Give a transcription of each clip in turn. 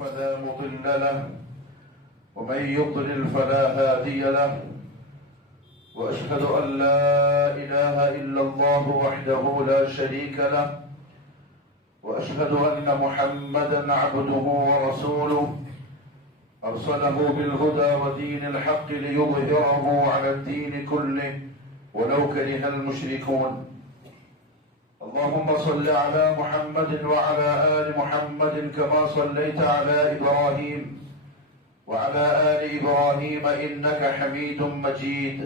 فلا مضل له ومن يضلل فلا هادي له وأشهد أن لا إله إلا الله وحده لا شريك له وأشهد أن محمدا عبده ورسوله أرسله بالهدى ودين الحق ليظهره على الدين كله ولو كره المشركون اللهم صل على محمد وعلى آل محمد كما صليت على إبراهيم وعلى آل إبراهيم إنك حميد مجيد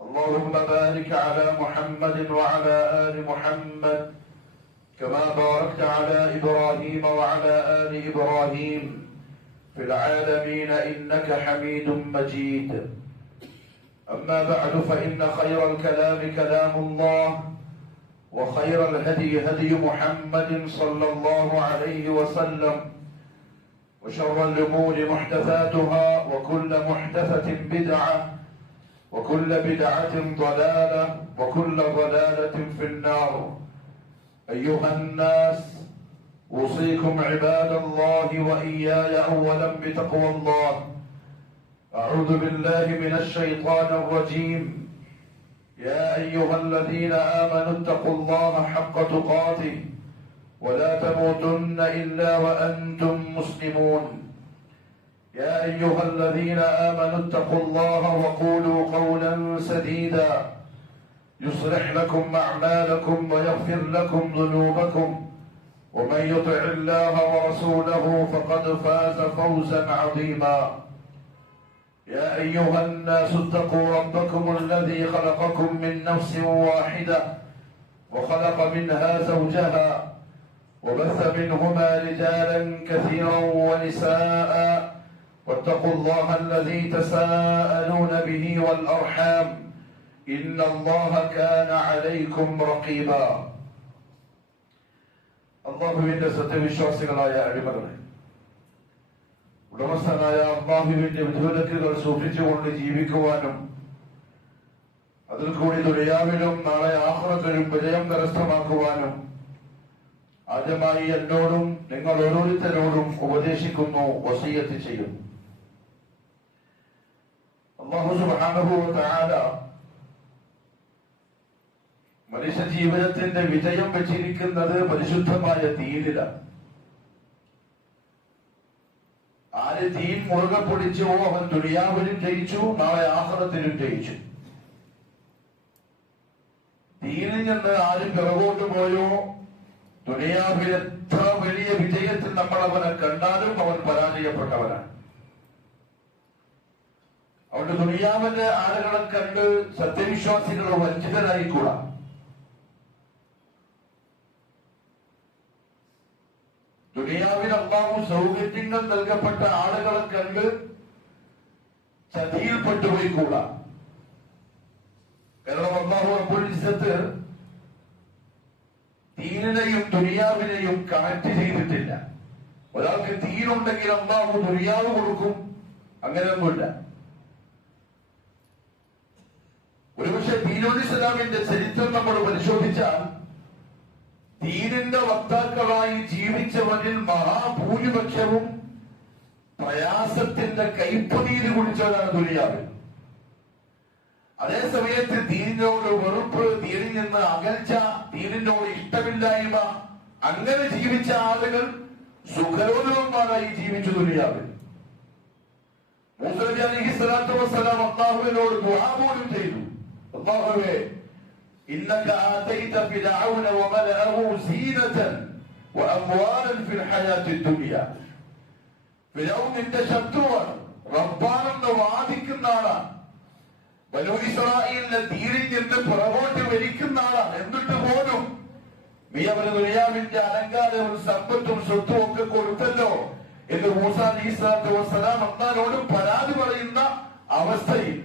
اللهم بارك على محمد وعلى آل محمد كما باركت على إبراهيم وعلى آل إبراهيم في العالمين إنك حميد مجيد أما بعد فإن خير الكلام كلام الله وخير الهدي هدي محمد صلى الله عليه وسلم وشر الأمور محدثاتها وكل محدثة بدعة وكل بدعة ضلالة وكل ضلالة في النار أيها الناس أوصيكم عباد الله وإياي أولا بتقوى الله أعوذ بالله من الشيطان الرجيم يا أيها الذين آمنوا اتقوا الله حق تقاته ولا تموتن إلا وأنتم مسلمون يا أيها الذين آمنوا اتقوا الله وقولوا قولا سديدا يصلح لكم أعمالكم ويغفر لكم ذنوبكم ومن يطع الله ورسوله فقد فاز فوزا عظيما يا أيها الناس اتقوا ربكم الذي خلقكم من نفس واحدة وخلق منها زوجها وبث منهما رجالا كثيرا ونساء واتقوا الله الذي تساءلون به والأرحام إن الله كان عليكم رقيبا അല്ലാഹുവിന്റെ സത്യവിശ്വാസികളായ അടിമകളെ, ഉടമസ്ഥനായ അല്ലാഹുവിന്റെ വിധിവിലക്കുകൾ സൂക്ഷിച്ചുകൊണ്ട് ജീവിക്കുവാനും അതിൽ കൂടി ദുനിയാവിലും നാളെ ആഖിറത്തിലും വിജയം കരസ്ഥമാക്കുവാനും ആദ്യമായി എന്നോടും നിങ്ങൾ ഓരോരുത്തരോടും ഉപദേശിക്കുന്നു, വസിയ്യത്ത് ചെയ്യുന്നു. അല്ലാഹു സുബ്ഹാനഹു വ തആല മനുഷ്യ ജീവിതത്തിന്റെ വിജയം വെച്ചിരിക്കുന്നത് പരിശുദ്ധമായ ദീനിലാണ്. ആര് ദീൻ മുറുകെ പിടിച്ചുവോ അവൻ ദുനിയാവിലും ജയിച്ചു, നാളെ ആഖിറത്തിലും ജയിച്ചു. ദീനിൽ നിന്ന് ആരും പിറകോട്ട് പോയോ ദുനിയാവിൽ എത്ര വലിയ വിജയത്തിൽ നമ്മൾ അവനെ കണ്ടാലും അവൻ പരാജയപ്പെട്ടവനാണ്. അവന്റെ ദുനിയാവിന്റെ ആളുകളെ കണ്ട് സത്യവിശ്വാസികൾ വഞ്ചിതരായിക്കൂടാ. ദുനിയാവിൽ അല്ലാഹു സൗകര്യങ്ങൾ നൽകപ്പെട്ട ആളുകളെ കണ്ട് ചതിയിൽപ്പെട്ടുപോയിക്കൂടാ. കാരണം അല്ലാഹു റബ്ബുൽ ഇസ്സത്ത് ദീനിനെയും ദുനിയാവിനെയും കണക്ട് ചെയ്തിട്ടില്ല. ഒരാൾക്ക് ദീനുണ്ടെങ്കിൽ അല്ലാഹു ദുനിയാവ് കൊടുക്കും, അങ്ങനെയൊന്നുമില്ല. ഒരുപക്ഷെ ദീനുൽ ഇസ്ലാമിന്റെ ചരിത്രം നമ്മൾ പരിശോധിച്ചാൽ ദീനിന്റെ വക്താക്കളായി ജീവിച്ചവരിൽ മഹാഭൂരിപക്ഷവും പ്രയാസത്തിന്റെ കൈപ്പനീര് കുടിച്ചവരാണ് ദുനിയാവിൽ. അതേസമയത്ത് ദീനിനോട് വെറുപ്പ്, ദീനിൽ നിന്ന് അകൽച്ച, ദീനിനോട് ഇഷ്ടമില്ലായ്മ, അങ്ങനെ ജീവിച്ച ആളുകൾ സുഖരോധവന്മാരായി ജീവിച്ചു ദുനിയാവിൽ. മൂസ നബി അലൈഹിസ്സലാത്തു വസ്സലാം അല്ലാഹുവിനോട് ദുആ പോലും ചെയ്തു, അല്ലാഹുവേ إنك آتيت فرعون وملأه زينة وأموالا في الحياة الدنيا. ഫിർഔൻ നിന്റെ ശത്രുവാണ്, റബ്ബാനെന്ന് വാദിക്കുന്ന ആളാണ്, ബനൂ ഇസ്രായേലിന്റെ ദീനിൽ നിന്ന് പുറകോട്ട് വലിക്കുന്ന ആളാണ്. എന്നിട്ട് പോലും നീ അവന് ദുനിയാവിന്റെ അലങ്കാരവും സമ്പത്തും സ്വത്തും ഒക്കെ കൊടുത്തല്ലോ എന്ന് മൂസ അലൈഹിസ്സലാത്തു വസ്സലാം അല്ലാഹുവോട് പരാതി പറയുന്ന അവസ്ഥയിൽ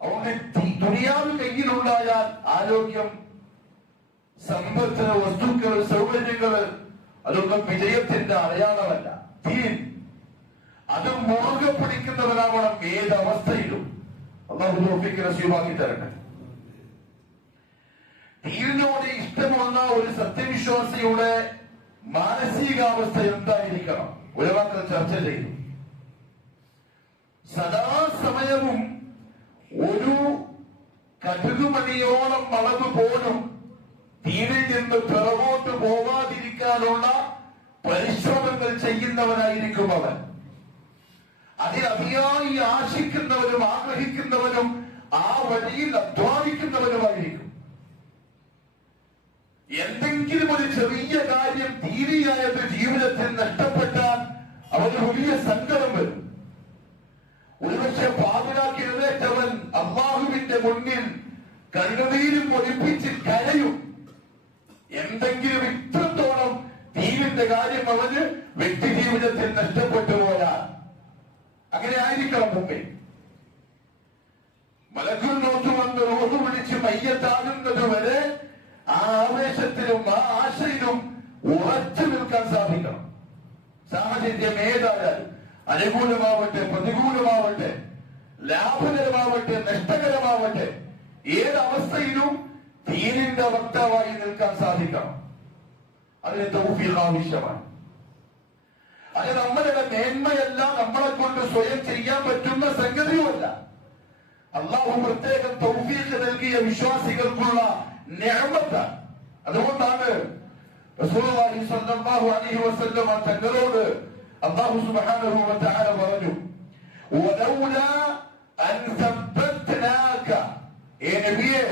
അവന്റെ ദുനിയാവ് കയ്യിലുണ്ടായാൽ ആരോഗ്യം, സമ്പത്ത്, വസ്തുക്കൾ, സൗകര്യങ്ങള് അതൊന്നും വിജയത്തിന്റെ അടയാളമല്ല. ദീൻ അത് മുറുകെ പിടിക്കുന്നവരാവണം ഏതവസ്ഥയിലും. അല്ലാഹു തൗഫീഖ് നസീബാക്കി തരട്ടെ. ദീനിനോട് ഇഷ്ടമുള്ള ഒരു സത്യവിശ്വാസിയുടെ മാനസികാവസ്ഥ എന്തായിരിക്കണം? ഉലമാക്കൾ ചർച്ച ചെയ്തു. സദാസമയവും ഒരു കടുകുമണിയോളം അളവ് പോലും തീരിൽ നിന്ന് പിറകോട്ട് പോവാതിരിക്കാനുള്ള പരിശ്രമങ്ങൾ ചെയ്യുന്നവനായിരിക്കും അവൻ. അതിലതിയായി ആശിക്കുന്നവരും ആഗ്രഹിക്കുന്നവരും ആ വഴിയിൽ അധ്വാനിക്കുന്നവരുമായിരിക്കും. എന്തെങ്കിലും ഒരു ചെറിയ കാര്യം തീരെയായത് ജീവിതത്തിൽ നഷ്ടപ്പെട്ടാൽ അവന് വലിയ സങ്കടം വരും. ഒരുപക്ഷെ പാതിരാക്കി എഴുന്നേറ്റവൻ അല്ലാഹുവിന്റെ മുന്നിൽ കണ്ണുനീരും ഒലിപ്പിച്ച് കരയും. എന്തെങ്കിലും ഇത്രത്തോളം ദീനിന്റെ കാര്യം അവന് വ്യക്തി ജീവിതത്തിൽ നഷ്ടപ്പെട്ടു പോയാൽ അങ്ങനെ ആയിരിക്കണം. മുമ്പേ മലക്കുൽ മൗത്ത് വന്ന് റൂഹ് പിടിച്ച് മയ്യത്താകുന്നത് വരെ ആ ആവേശത്തിലും ആ ആശയിലും ഉറച്ചു നിൽക്കാൻ സാധിക്കണം. സാഹചര്യം ഏതായാലും അനുകൂലമാവട്ടെ പ്രതികൂലമാവട്ടെ ലാഭകരമാവട്ടെ നഷ്ടകരമാവട്ടെ ഏതവസ്ഥയിലും ദീനിന്റെ വക്താവായി നിൽക്കാൻ സാധിക്കണം. അതിന് തൗഫീഖ് ആവശ്യമാണ്. അത് നമ്മളുടെ മേന്മയല്ല, നമ്മളെ കൊണ്ട് സ്വയം ചെയ്യാൻ പറ്റുന്ന സംഗതിയുമല്ല. അള്ളാഹു പ്രത്യേകം തൗഫീഖ് നൽകിയ വിശ്വാസികൾക്കുള്ള നിഅമത്ത്. അതുകൊണ്ടാണ് റസൂലുള്ളാഹി സ്വല്ലല്ലാഹു അലൈഹി വസല്ലം തങ്ങളോട് അല്ലാഹു സുബ്ഹാനഹു വ തആല പറഞ്ഞു, വലൗലാ അൻ സബ്ബത്നാക, ഏ നബിയേ,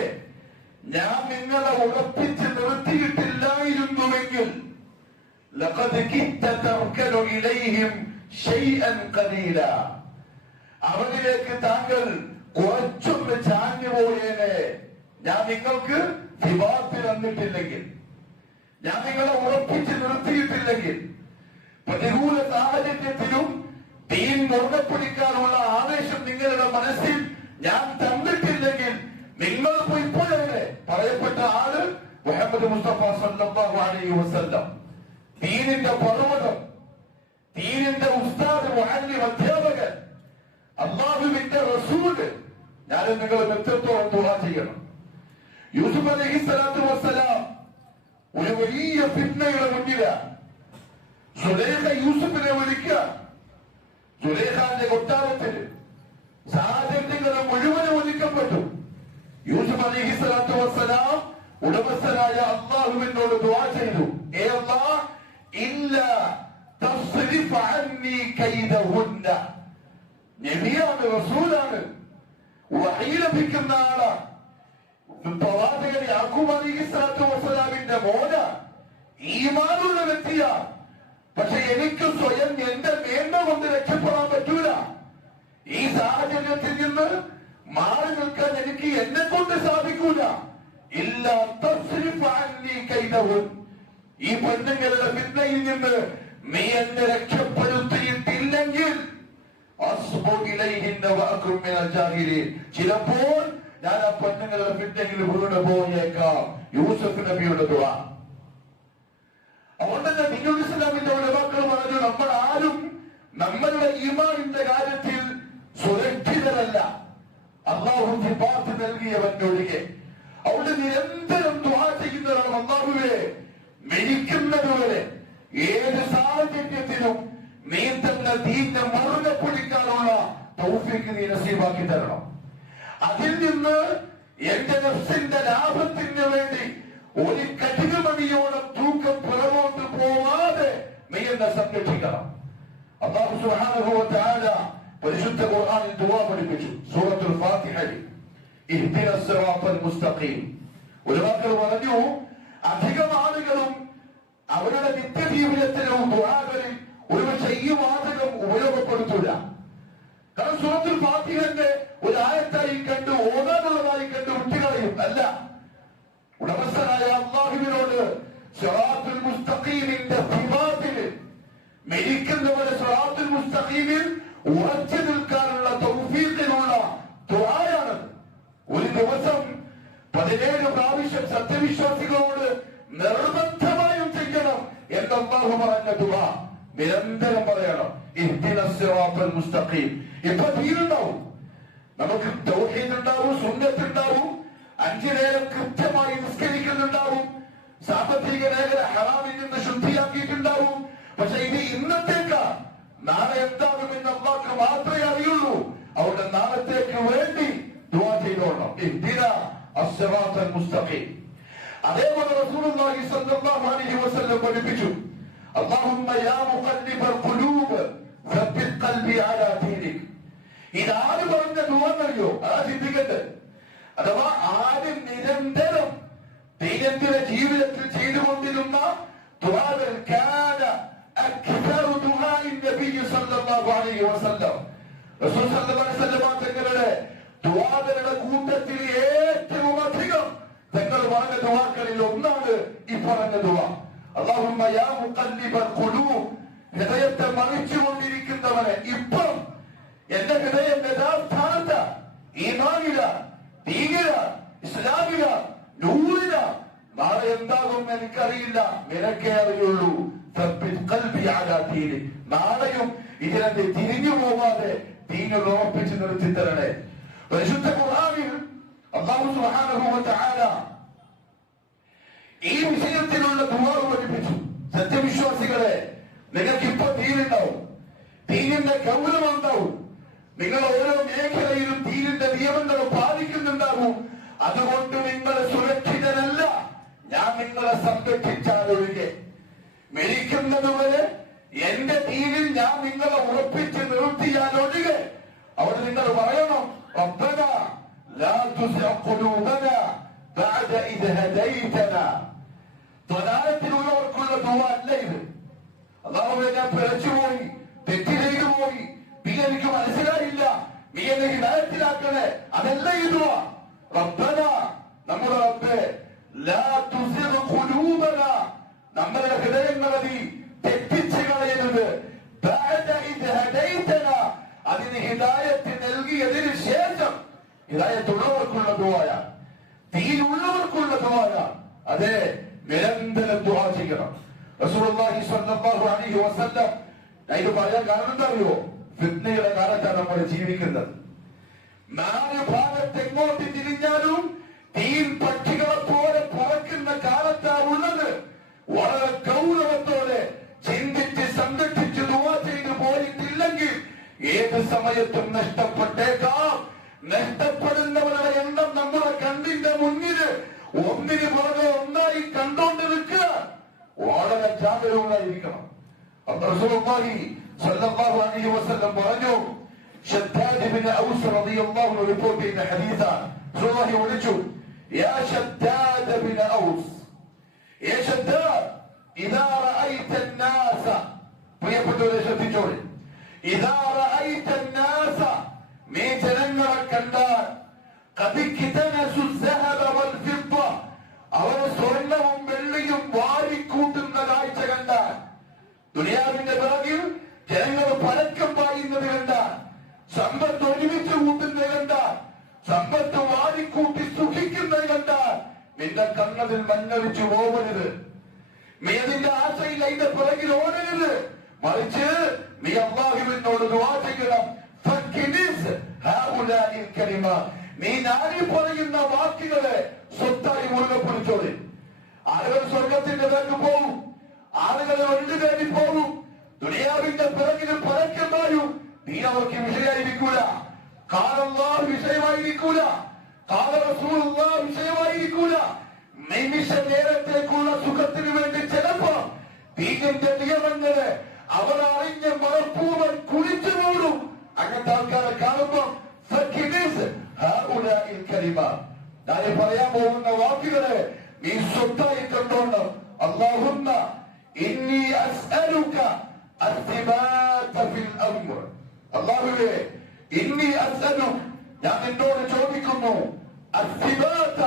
ഞാൻ നിങ്ങളെ ഉറപ്പിച്ച് നിർത്തിയിട്ടില്ലായിരുന്നുവെങ്കിൽ ലഖദ് കിത്ത തർക്കനു ഇലൈഹിം ശൈഅൻ ഖലീല, അവരിലേക്ക് താങ്കൾ കുറച്ചൊന്ന് ചാഞ്ഞു പോയേനെ. ഞാൻ നിങ്ങൾക്ക് സിബാത്ത് തന്നിട്ടില്ലെങ്കിൽ, ഞാൻ നിങ്ങളെ ഉറപ്പിച്ച് നിർത്തിയിട്ടില്ലെങ്കിൽ, പ്രതികൂല സാഹചര്യത്തിലും ദീൻ മുറുകെ പിടിക്കാനുള്ള ആവേശം നിങ്ങളുടെ മനസ്സിൽ ഞാൻ തന്നിട്ടില്ലെങ്കിൽ നിങ്ങൾ ഇപ്പോഴേ പറയപ്പെട്ട ആള് മുഹമ്മദ് മുസ്തഫ സല്ലല്ലാഹു അലൈഹി വസല്ലം, ദീനിന്റെ പർവ്വതം, ദീനിന്റെ ഉസ്താദ്, മുഅല്ലിം, അധ്യാപകൻ, അല്ലാഹുവിന്റെ റസൂല്. ഞാൻ നിങ്ങളുടെ വ്യക്തിത്വം ദുആ ചെയ്യണം. യൂസുഫ് അലൈഹിസ്സലാത്തു വസ്സലാം ഒരു വലിയ ഫിത്നയുടെ മുന്നിലാണ്. സുലൈഖ യൂസുഫിനെ വിളിക്കുക. സുലൈഖാന്റെ കൊട്ടാരത്തിൽ സാഹചര്യങ്ങൾ മുഴുവനും ഒതുക്കപ്പെട്ടു. യൂസുഫ് അലൈഹിസ്സലാത്തു വസ്സലാം ഉടമസ്ഥനായ അല്ലാഹുവിനോട് ദുആ ചെയ്തു, ഏ അല്ലാഹ്, ഇല്ല തസ്രിഫ് അന്നി കൈദഹുന്ന. നബിയാണ്, റസൂലാണ്, വഹി ലഭിക്കുന്ന ആളാണ്, പ്രവാചകൻ യാക്കൂബ് അലൈഹിസ്സലാത്തു വസ്സലാമിന്റെ മോന, ഈമാനുള്ള വ്യക്തിയാണ്. പക്ഷെ എനിക്ക് സ്വയം എന്റെ മേന്മ കൊണ്ട് രക്ഷപ്പെടാൻ പറ്റൂല. ഈ സാഹചര്യത്തിൽ നിന്ന് മാറി നിൽക്കാൻ എനിക്ക് എന്നെ കൊണ്ട് സാധിക്കൂല. ഇല്ല തസ്രിഫ് അന്നി കൈദഹുൻ, ഈ പെണ്ണുങ്ങളുടെ ഫിത്നയിൽ നിന്ന് നീ എന്നെ രക്ഷപ്പെടുത്തിയിട്ടില്ലെങ്കിൽ ചിലപ്പോൾ ഞാൻ ആ പെണ്ണുങ്ങളുടെ ഫിത്നയിൽ വീണ് പോയേക്കാം. യൂസുഫ് നബിയുടെ ദുആ. അതുകൊണ്ട് തന്നെ ദീനുൽ ഇസ്ലാമിന്റെ ഉലമാക്കൾ പറഞ്ഞു, നമ്മൾ ആരും നമ്മളുടെ ഈമാനിന്റെ കാര്യത്തിൽ സുരക്ഷിതരല്ല, അല്ലാഹു സിഫാത്ത് നൽകിയവനൊഴികെ. അവിടെ നിരന്തരം ദുആ ചെയ്യുന്നതാണ്, അല്ലാഹുവേ, മരിക്കുന്നതുവരെ ഏത് സാഹചര്യത്തിലും നീ തന്നെ ദീനിനെ മുറുകെ പിടിക്കാനുള്ള തൗഫീഖ് നീ നസീബാക്കി തരണം. അതിൽ നിന്ന് എന്റെ നഫ്സിന്റെ ലാഭത്തിന് വേണ്ടി ഒരു കഠിനമണിയോളം തൂക്കം പുറകോട്ട് പോവാതെ നീ എന്നെ സംരക്ഷിക്കണം. അല്ലാഹു സുബ്ഹാനഹു വ തആല പരിശുദ്ധ ഖുർആനിൽ ദുആ പഠിപ്പിച്ചു. സൂറത്തുൽ ഫാത്തിഹയിൽ ഇഹ്ദിനസ് സിറാത്തൽ മുസ്തഖീം. ഉലമാക്കൾ പറഞ്ഞു, അധികം ആളുകളും അവരുടെ നിത്യജീവിതത്തിലും ദുആകളിൽ ഒരുപക്ഷെ ഈ വാചകം ഉപയോഗപ്പെടുത്തൂല. കാരണം സൂറത്തുൽ ഫാത്തിഹന്റെ ഒരു ആയത്തായി കണ്ട് ഓതാനുള്ളതായി കണ്ട് വിട്ടുകളയും. അല്ല, ഉടമസ്ഥനായ അല്ലാഹുവിനോട് സിറാത്തുൽ മുസ്തഖീമിന്റെ സിഫാത്തിൽ മരിക്കുന്നവരെ സിറാത്തുൽ മുസ്തഖീമിൽ ഉറച്ചു നിൽക്കാനുള്ള തൗഫീഖിനുള്ള ദുആയാണ്. ഒരു ദിവസം 17 പ്രാവശ്യം സത്യവിശ്വാസികളോട് നിർബന്ധമായും ചെയ്യണം എന്ന് അല്ലാഹു പറഞ്ഞ ദുആ നിരന്തരം പറയണം. ഇഹ്ദിനസ് സിറാത്തൽ മുസ്തഖീം. ഇപ്പൊ ദീനുണ്ടാവും, നമുക്ക് തൗഹീദ് ഉണ്ടാവും, സുന്നത്ത് ഉണ്ടാവും, 5 നേരം കൃത്യമായി നിസ്കരിക്കുന്നുണ്ടാവും, സാമ്പത്തിക മേഖല ഹറാമിൽ നിന്ന് ശുദ്ധിയാക്കിയിട്ടുണ്ടാവും. പക്ഷെ ഇത് ഇന്നത്തേക്കാ, നാളെ എന്താകുമെന്ന് അല്ലാഹുക്ക് മാത്രമേ അറിയുള്ളൂ. അവിടെ നാളത്തേക്ക് വേണ്ടി ദുആ ചെയ്തോളണം. ഇഹ്ദിനാ അസ്സിറാത്തൽ മുസ്തഖീം. അതേപോലെ റസൂലുള്ളാഹി സ്വല്ലല്ലാഹു അലൈഹി വസല്ലം പഠിപ്പിച്ചു, അല്ലാഹുമ്മ യാ മുഖല്ലിബൽ ഖുലൂബ് സബ്ബിത് ഖൽബി അലാ ദീനിക്. ഇതാര് പറഞ്ഞ ദുആ എന്നറിയോ? അതാ ചിന്തിക്കട്ടെ. അഥവാ ആര് നിരന്തരം ദൈനംദിന ജീവിതത്തിൽ ചെയ്തുകൊണ്ടിരുന്ന ദുആകൾ കാന അക്സറു ദുആഇൻ നബി സല്ലല്ലാഹു അലൈഹി വസല്ലം. റസൂൽ സല്ലല്ലാഹു അലൈഹി വസല്ലം തങ്ങളുടെ ദുആകളുടെ കൂട്ടത്തിൽ ഏറ്റവും അധികം തങ്ങൾ പറഞ്ഞ ദുആകളിൽ ഒന്നാണ് ഈ പറഞ്ഞ ദുആ. അല്ലാഹുമ്മ യാ മുഖല്ലിബൽ ഖുലൂബ്. ഹൃദയത്തെ മറിച്ചുകൊണ്ടിരിക്കുന്നവനെ, ഇപ്പം എന്റെ ഹൃദയം യഥാസ്ഥാനത്ത ഈമാനില, ദീനില, ഇസ്ലാമില, നൂറില. നാളെ എന്താകും എനിക്കറിയില്ല, നിനക്കേ അറിയുള്ളൂ. സബ്ബിത് ഖൽബി അലാ ദീനിക്. നാളെയും ഇതിനെ തിരിഞ്ഞു പോവാതെ ദീനിൽ ഉറപ്പിച്ചു നിർത്തി തരണേ. പരിശുദ്ധ ഖുർആനിൽ അല്ലാഹു സുബ്ഹാനഹു വ തആല ഈ വിഷയത്തിലുള്ള ദുആ പഠിപ്പിച്ചു. സത്യവിശ്വാസികളെ, നിങ്ങൾക്ക് ഇപ്പൊ ദീനുണ്ടാവും, ദീനിന്റെ ഗൗരവം ഉണ്ടാവും, നിങ്ങൾ ഓരോ മേഖലയിലും ദീനിന്റെ നിയമങ്ങൾ പാലിക്കുന്നുണ്ടാവും. അതുകൊണ്ട് നിങ്ങൾ സുരക്ഷിതരല്ല, ഞാൻ നിങ്ങളെ സംരക്ഷിച്ചാലൊഴികെ. മരിക്കുന്നതുവരെ എന്റെ ദീനിൽ ഞാൻ നിങ്ങളെ ഉറപ്പിച്ച് നിർത്തിയാലൊഴികെ അവിടെ നിങ്ങൾ പറയണം, റബ്ബനാ ലാ തുസിഅ ഖുലൂബനാ ബഅദ ഇദ് ഹദൈതനാ. ത്വലാലത്തിലുള്ളവർക്കുള്ള ദുആ അല്ല ഇത്. അല്ലാഹുവേ, ഞാൻ പിഴച്ചുപോയി, തെറ്റ് ചെയ്തു പോയി, നീ എനിക്ക് മനസ്സിലായില്ല, നീ എന്നെ ഹിദായത്തിലാക്കണേ, അതല്ല ഈ ദുആ. റബ്ബനാ, നമ്മുടെ റബ്ബേ, ലാ തുസിഅ ഖുലൂബനാ, നമ്മുടെ ഹൃദയങ്ങളെ നീ തെറ്റിച്ച് കളയരുത്. ബഅദ ഇദ് ഹദൈതനാ, അതിന് ഹിദായത്ത് നൽകിയതിന് ശേഷം. ഹിദായത്തുള്ളവർക്കുള്ള ദുആയ, ദീനുള്ളവർക്കുള്ള ദുആയ. അതെ, നിരന്തരം ദുആ ചെയ്യണം. റസൂലുള്ളാഹി സ്വല്ലല്ലാഹു അലൈഹി വസല്ലം ഇത് പറയാൻ കാരണം എന്താ അറിയോ? ഫിത്നയുടെ കാലത്താണ് നമ്മൾ ജീവിക്കുന്നത്. നാല് ഭാഗത്ത് എങ്ങോട്ട് തിരിഞ്ഞാലും തീൻ പക്ഷികളെ പോലെ പറക്കുന്ന കാലത്താണ് ഉള്ളത്. വളരെ ഗൗരവത്തോടെ ചിന്തിച്ച് സംരക്ഷിച്ച് ദുആ ചെയ്തു പോയിട്ടില്ലെങ്കിൽ ഏത് സമയത്തും നഷ്ടപ്പെട്ടേക്കാം. നഷ്ടപ്പെടുന്നവരുടെ എണ്ണം നമ്മുടെ കണ്ണിന്റെ മുന്നില് ഒന്നിന് പുറകെ ഒന്നായി കണ്ടോണ്ട് നിൽക്കുക. വളരെ ജാഗ്രതയുള്ളായിരിക്കണം. റസൂലുള്ളാഹി സ്വല്ലല്ലാഹു അലൈഹി വസല്ലം പറഞ്ഞു, ശദ്ദാദ് ഇബ്നു ഔസ് റളിയല്ലാഹു അൻഹു റിപ്പോർട്ട് ചെയ്ത ഹദീസാണ്. റസൂലുള്ളാഹി വിളിച്ചു, യാ ശദ്ദാദ് ഇബ്നു ഔസ്, യാ ശദ്ദാദ്, ഇദാ റഅയ്ത الناس, പ്രിയപ്പെട്ടവരെ ശ്രദ്ധിച്ചോളൂ, ഇദാ റഅയ്ത الناس, നീ ജനങ്ങളെ കണ്ടാൽ, ഖദ് കിതനസു الذهب والفضة, അവരെ സ്വർണ്ണവും വെള്ളിയും വാരിക്കൂട്ടുന്ന കാഴ്ച കണ്ടാൽ, ദുനിയാവിന്റെ പിറകിൽ ജനങ്ങൾ പരക്കം പായുന്നത് കണ്ടാൽ, സമ്പത്ത് ഒരുമിച്ച് കൂട്ടുന്നത് കണ്ടാൽ, സമ്പത്ത് വാരിക്കൂട്ടി സുഖിക്കുന്നത് കണ്ടാൽ, നിന്റെ കണ്ണതിൽ മഞ്ഞളിച്ചു പോകരുത്. നീ അതിന്റെ ആശയിൽ അതിന്റെ പിറകിൽ ഓടരുത്. മറിച്ച് നീ അല്ലാഹുവിനോട് ദുആ ചെയ്യണം. നീ ഞാനീ പറയുന്ന വാക്കുകളെ സ്വത്തായി മുറുകെ പിടിച്ചോളി. ആളുകൾ സ്വർഗത്തിന്റെ പേർക്ക് പോകും, ആളുകൾ ഒഴിഞ്ഞു തേടി പോകും, ദുനിയാവിന്റെ പിറകിൽ പരക്കമായും നീ അവർക്ക് വിഷയമായിരിക്കൂല. കാലല്ലാഹ് വിഷയമായിരിക്കൂല, കാല റസൂലുള്ളാഹ് വിഷയമായിരിക്കൂല. നിമിഷ നേരത്തേക്കുള്ള സുഖത്തിന് വേണ്ടി ചിലപ്പോ ദീനിന്റെ നിയമങ്ങളെ അവർ അറിഞ്ഞ് മറപ്പൂവൻ കുളിച്ചു പോടും. അങ്ങനത്തെ ആൾക്കാരെ കാണുമ്പോൾ ഞാൻ പറയാൻ പോകുന്ന വാക്കുകളെ നീ സ്വത്തായി കണ്ടോണ്ട്. അല്ലാഹുമ്മ ഇന്നി അസ്അലുക അസ്തിബാത ഫിൽ അംർ. അല്ലാഹുവേ, ഇന്നി അസ്അലുക, ഞാൻ നിന്നോട് ചോദിക്കുന്നു, അസ്തിബാത,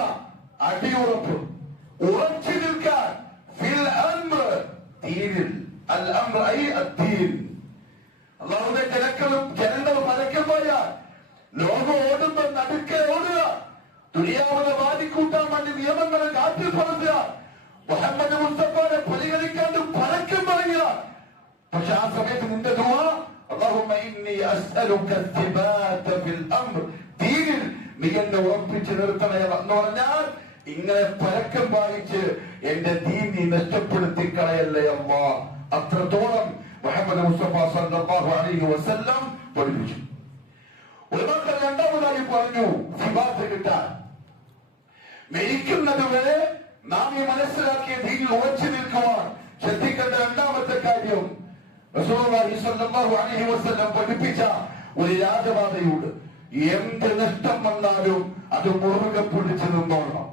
അടിയുറപ്പ്, ഉറച്ചു നിൽക്കാൻ, ഫിൽ അംർ, ദീനിൽ. അൽ അംർ ഐ അദ്ദീൻ. അല്ലാഹുവേ, ജനങ്ങൾ പരക്കം പോയാൽ ലോകം ഓടുമ്പോ നടുക്കെ ഓടുക, ദുനിയാവിനെ വാദിക്കൂട്ടാൻ വേണ്ടി നിയമങ്ങളെ കാറ്റിൽ പറത്തുക, മുഹമ്മദ് മുസ്തഫയെ പരിഗണിക്കാണ്ട് പരക്കം പറയുക. പക്ഷെ ആ സമയത്ത് നിന്റെ ദുആ, അല്ലാഹുമ്മ ഇന്നി അസ്അലുക അസ്തിബാത ഫിൽ അംർ, ദീനിൽ നീ എന്നെ ഉറപ്പിച്ചു നിർത്തണേ എന്ന് പറഞ്ഞാൽ ഇങ്ങനെ പരക്കം പാലിച്ച് എന്റെ ദീൻ നീ നഷ്ടപ്പെടുത്തി കളയല്ലേ അല്ലാ. അത്രത്തോളം മുഹമ്മദ് മുസ്തഫ സല്ലല്ലാഹു അലൈഹി വസല്ലം പഠിപ്പിച്ചു. ഉലമാക്കൾ രണ്ടാമതായി പറഞ്ഞു, സിബാത്ത് കിട്ടാൻ മരിക്കുന്നത് വരെ നാം ഈ മനസ്സിലാക്കിയ ദീനിൽ ഉറച്ചു നിൽക്കുവാൻ ശ്രദ്ധിക്കേണ്ട രണ്ടാമത്തെ കാര്യം, റസൂലുള്ളാഹി സ്വല്ലല്ലാഹു അലൈഹി വസല്ലം പഠിപ്പിച്ച ഒരു രാജപാതയുണ്ട്. എന്ത് നഷ്ടം വന്നാലും അത് മുറുകെ പിടിച്ചു നിന്നോളണം,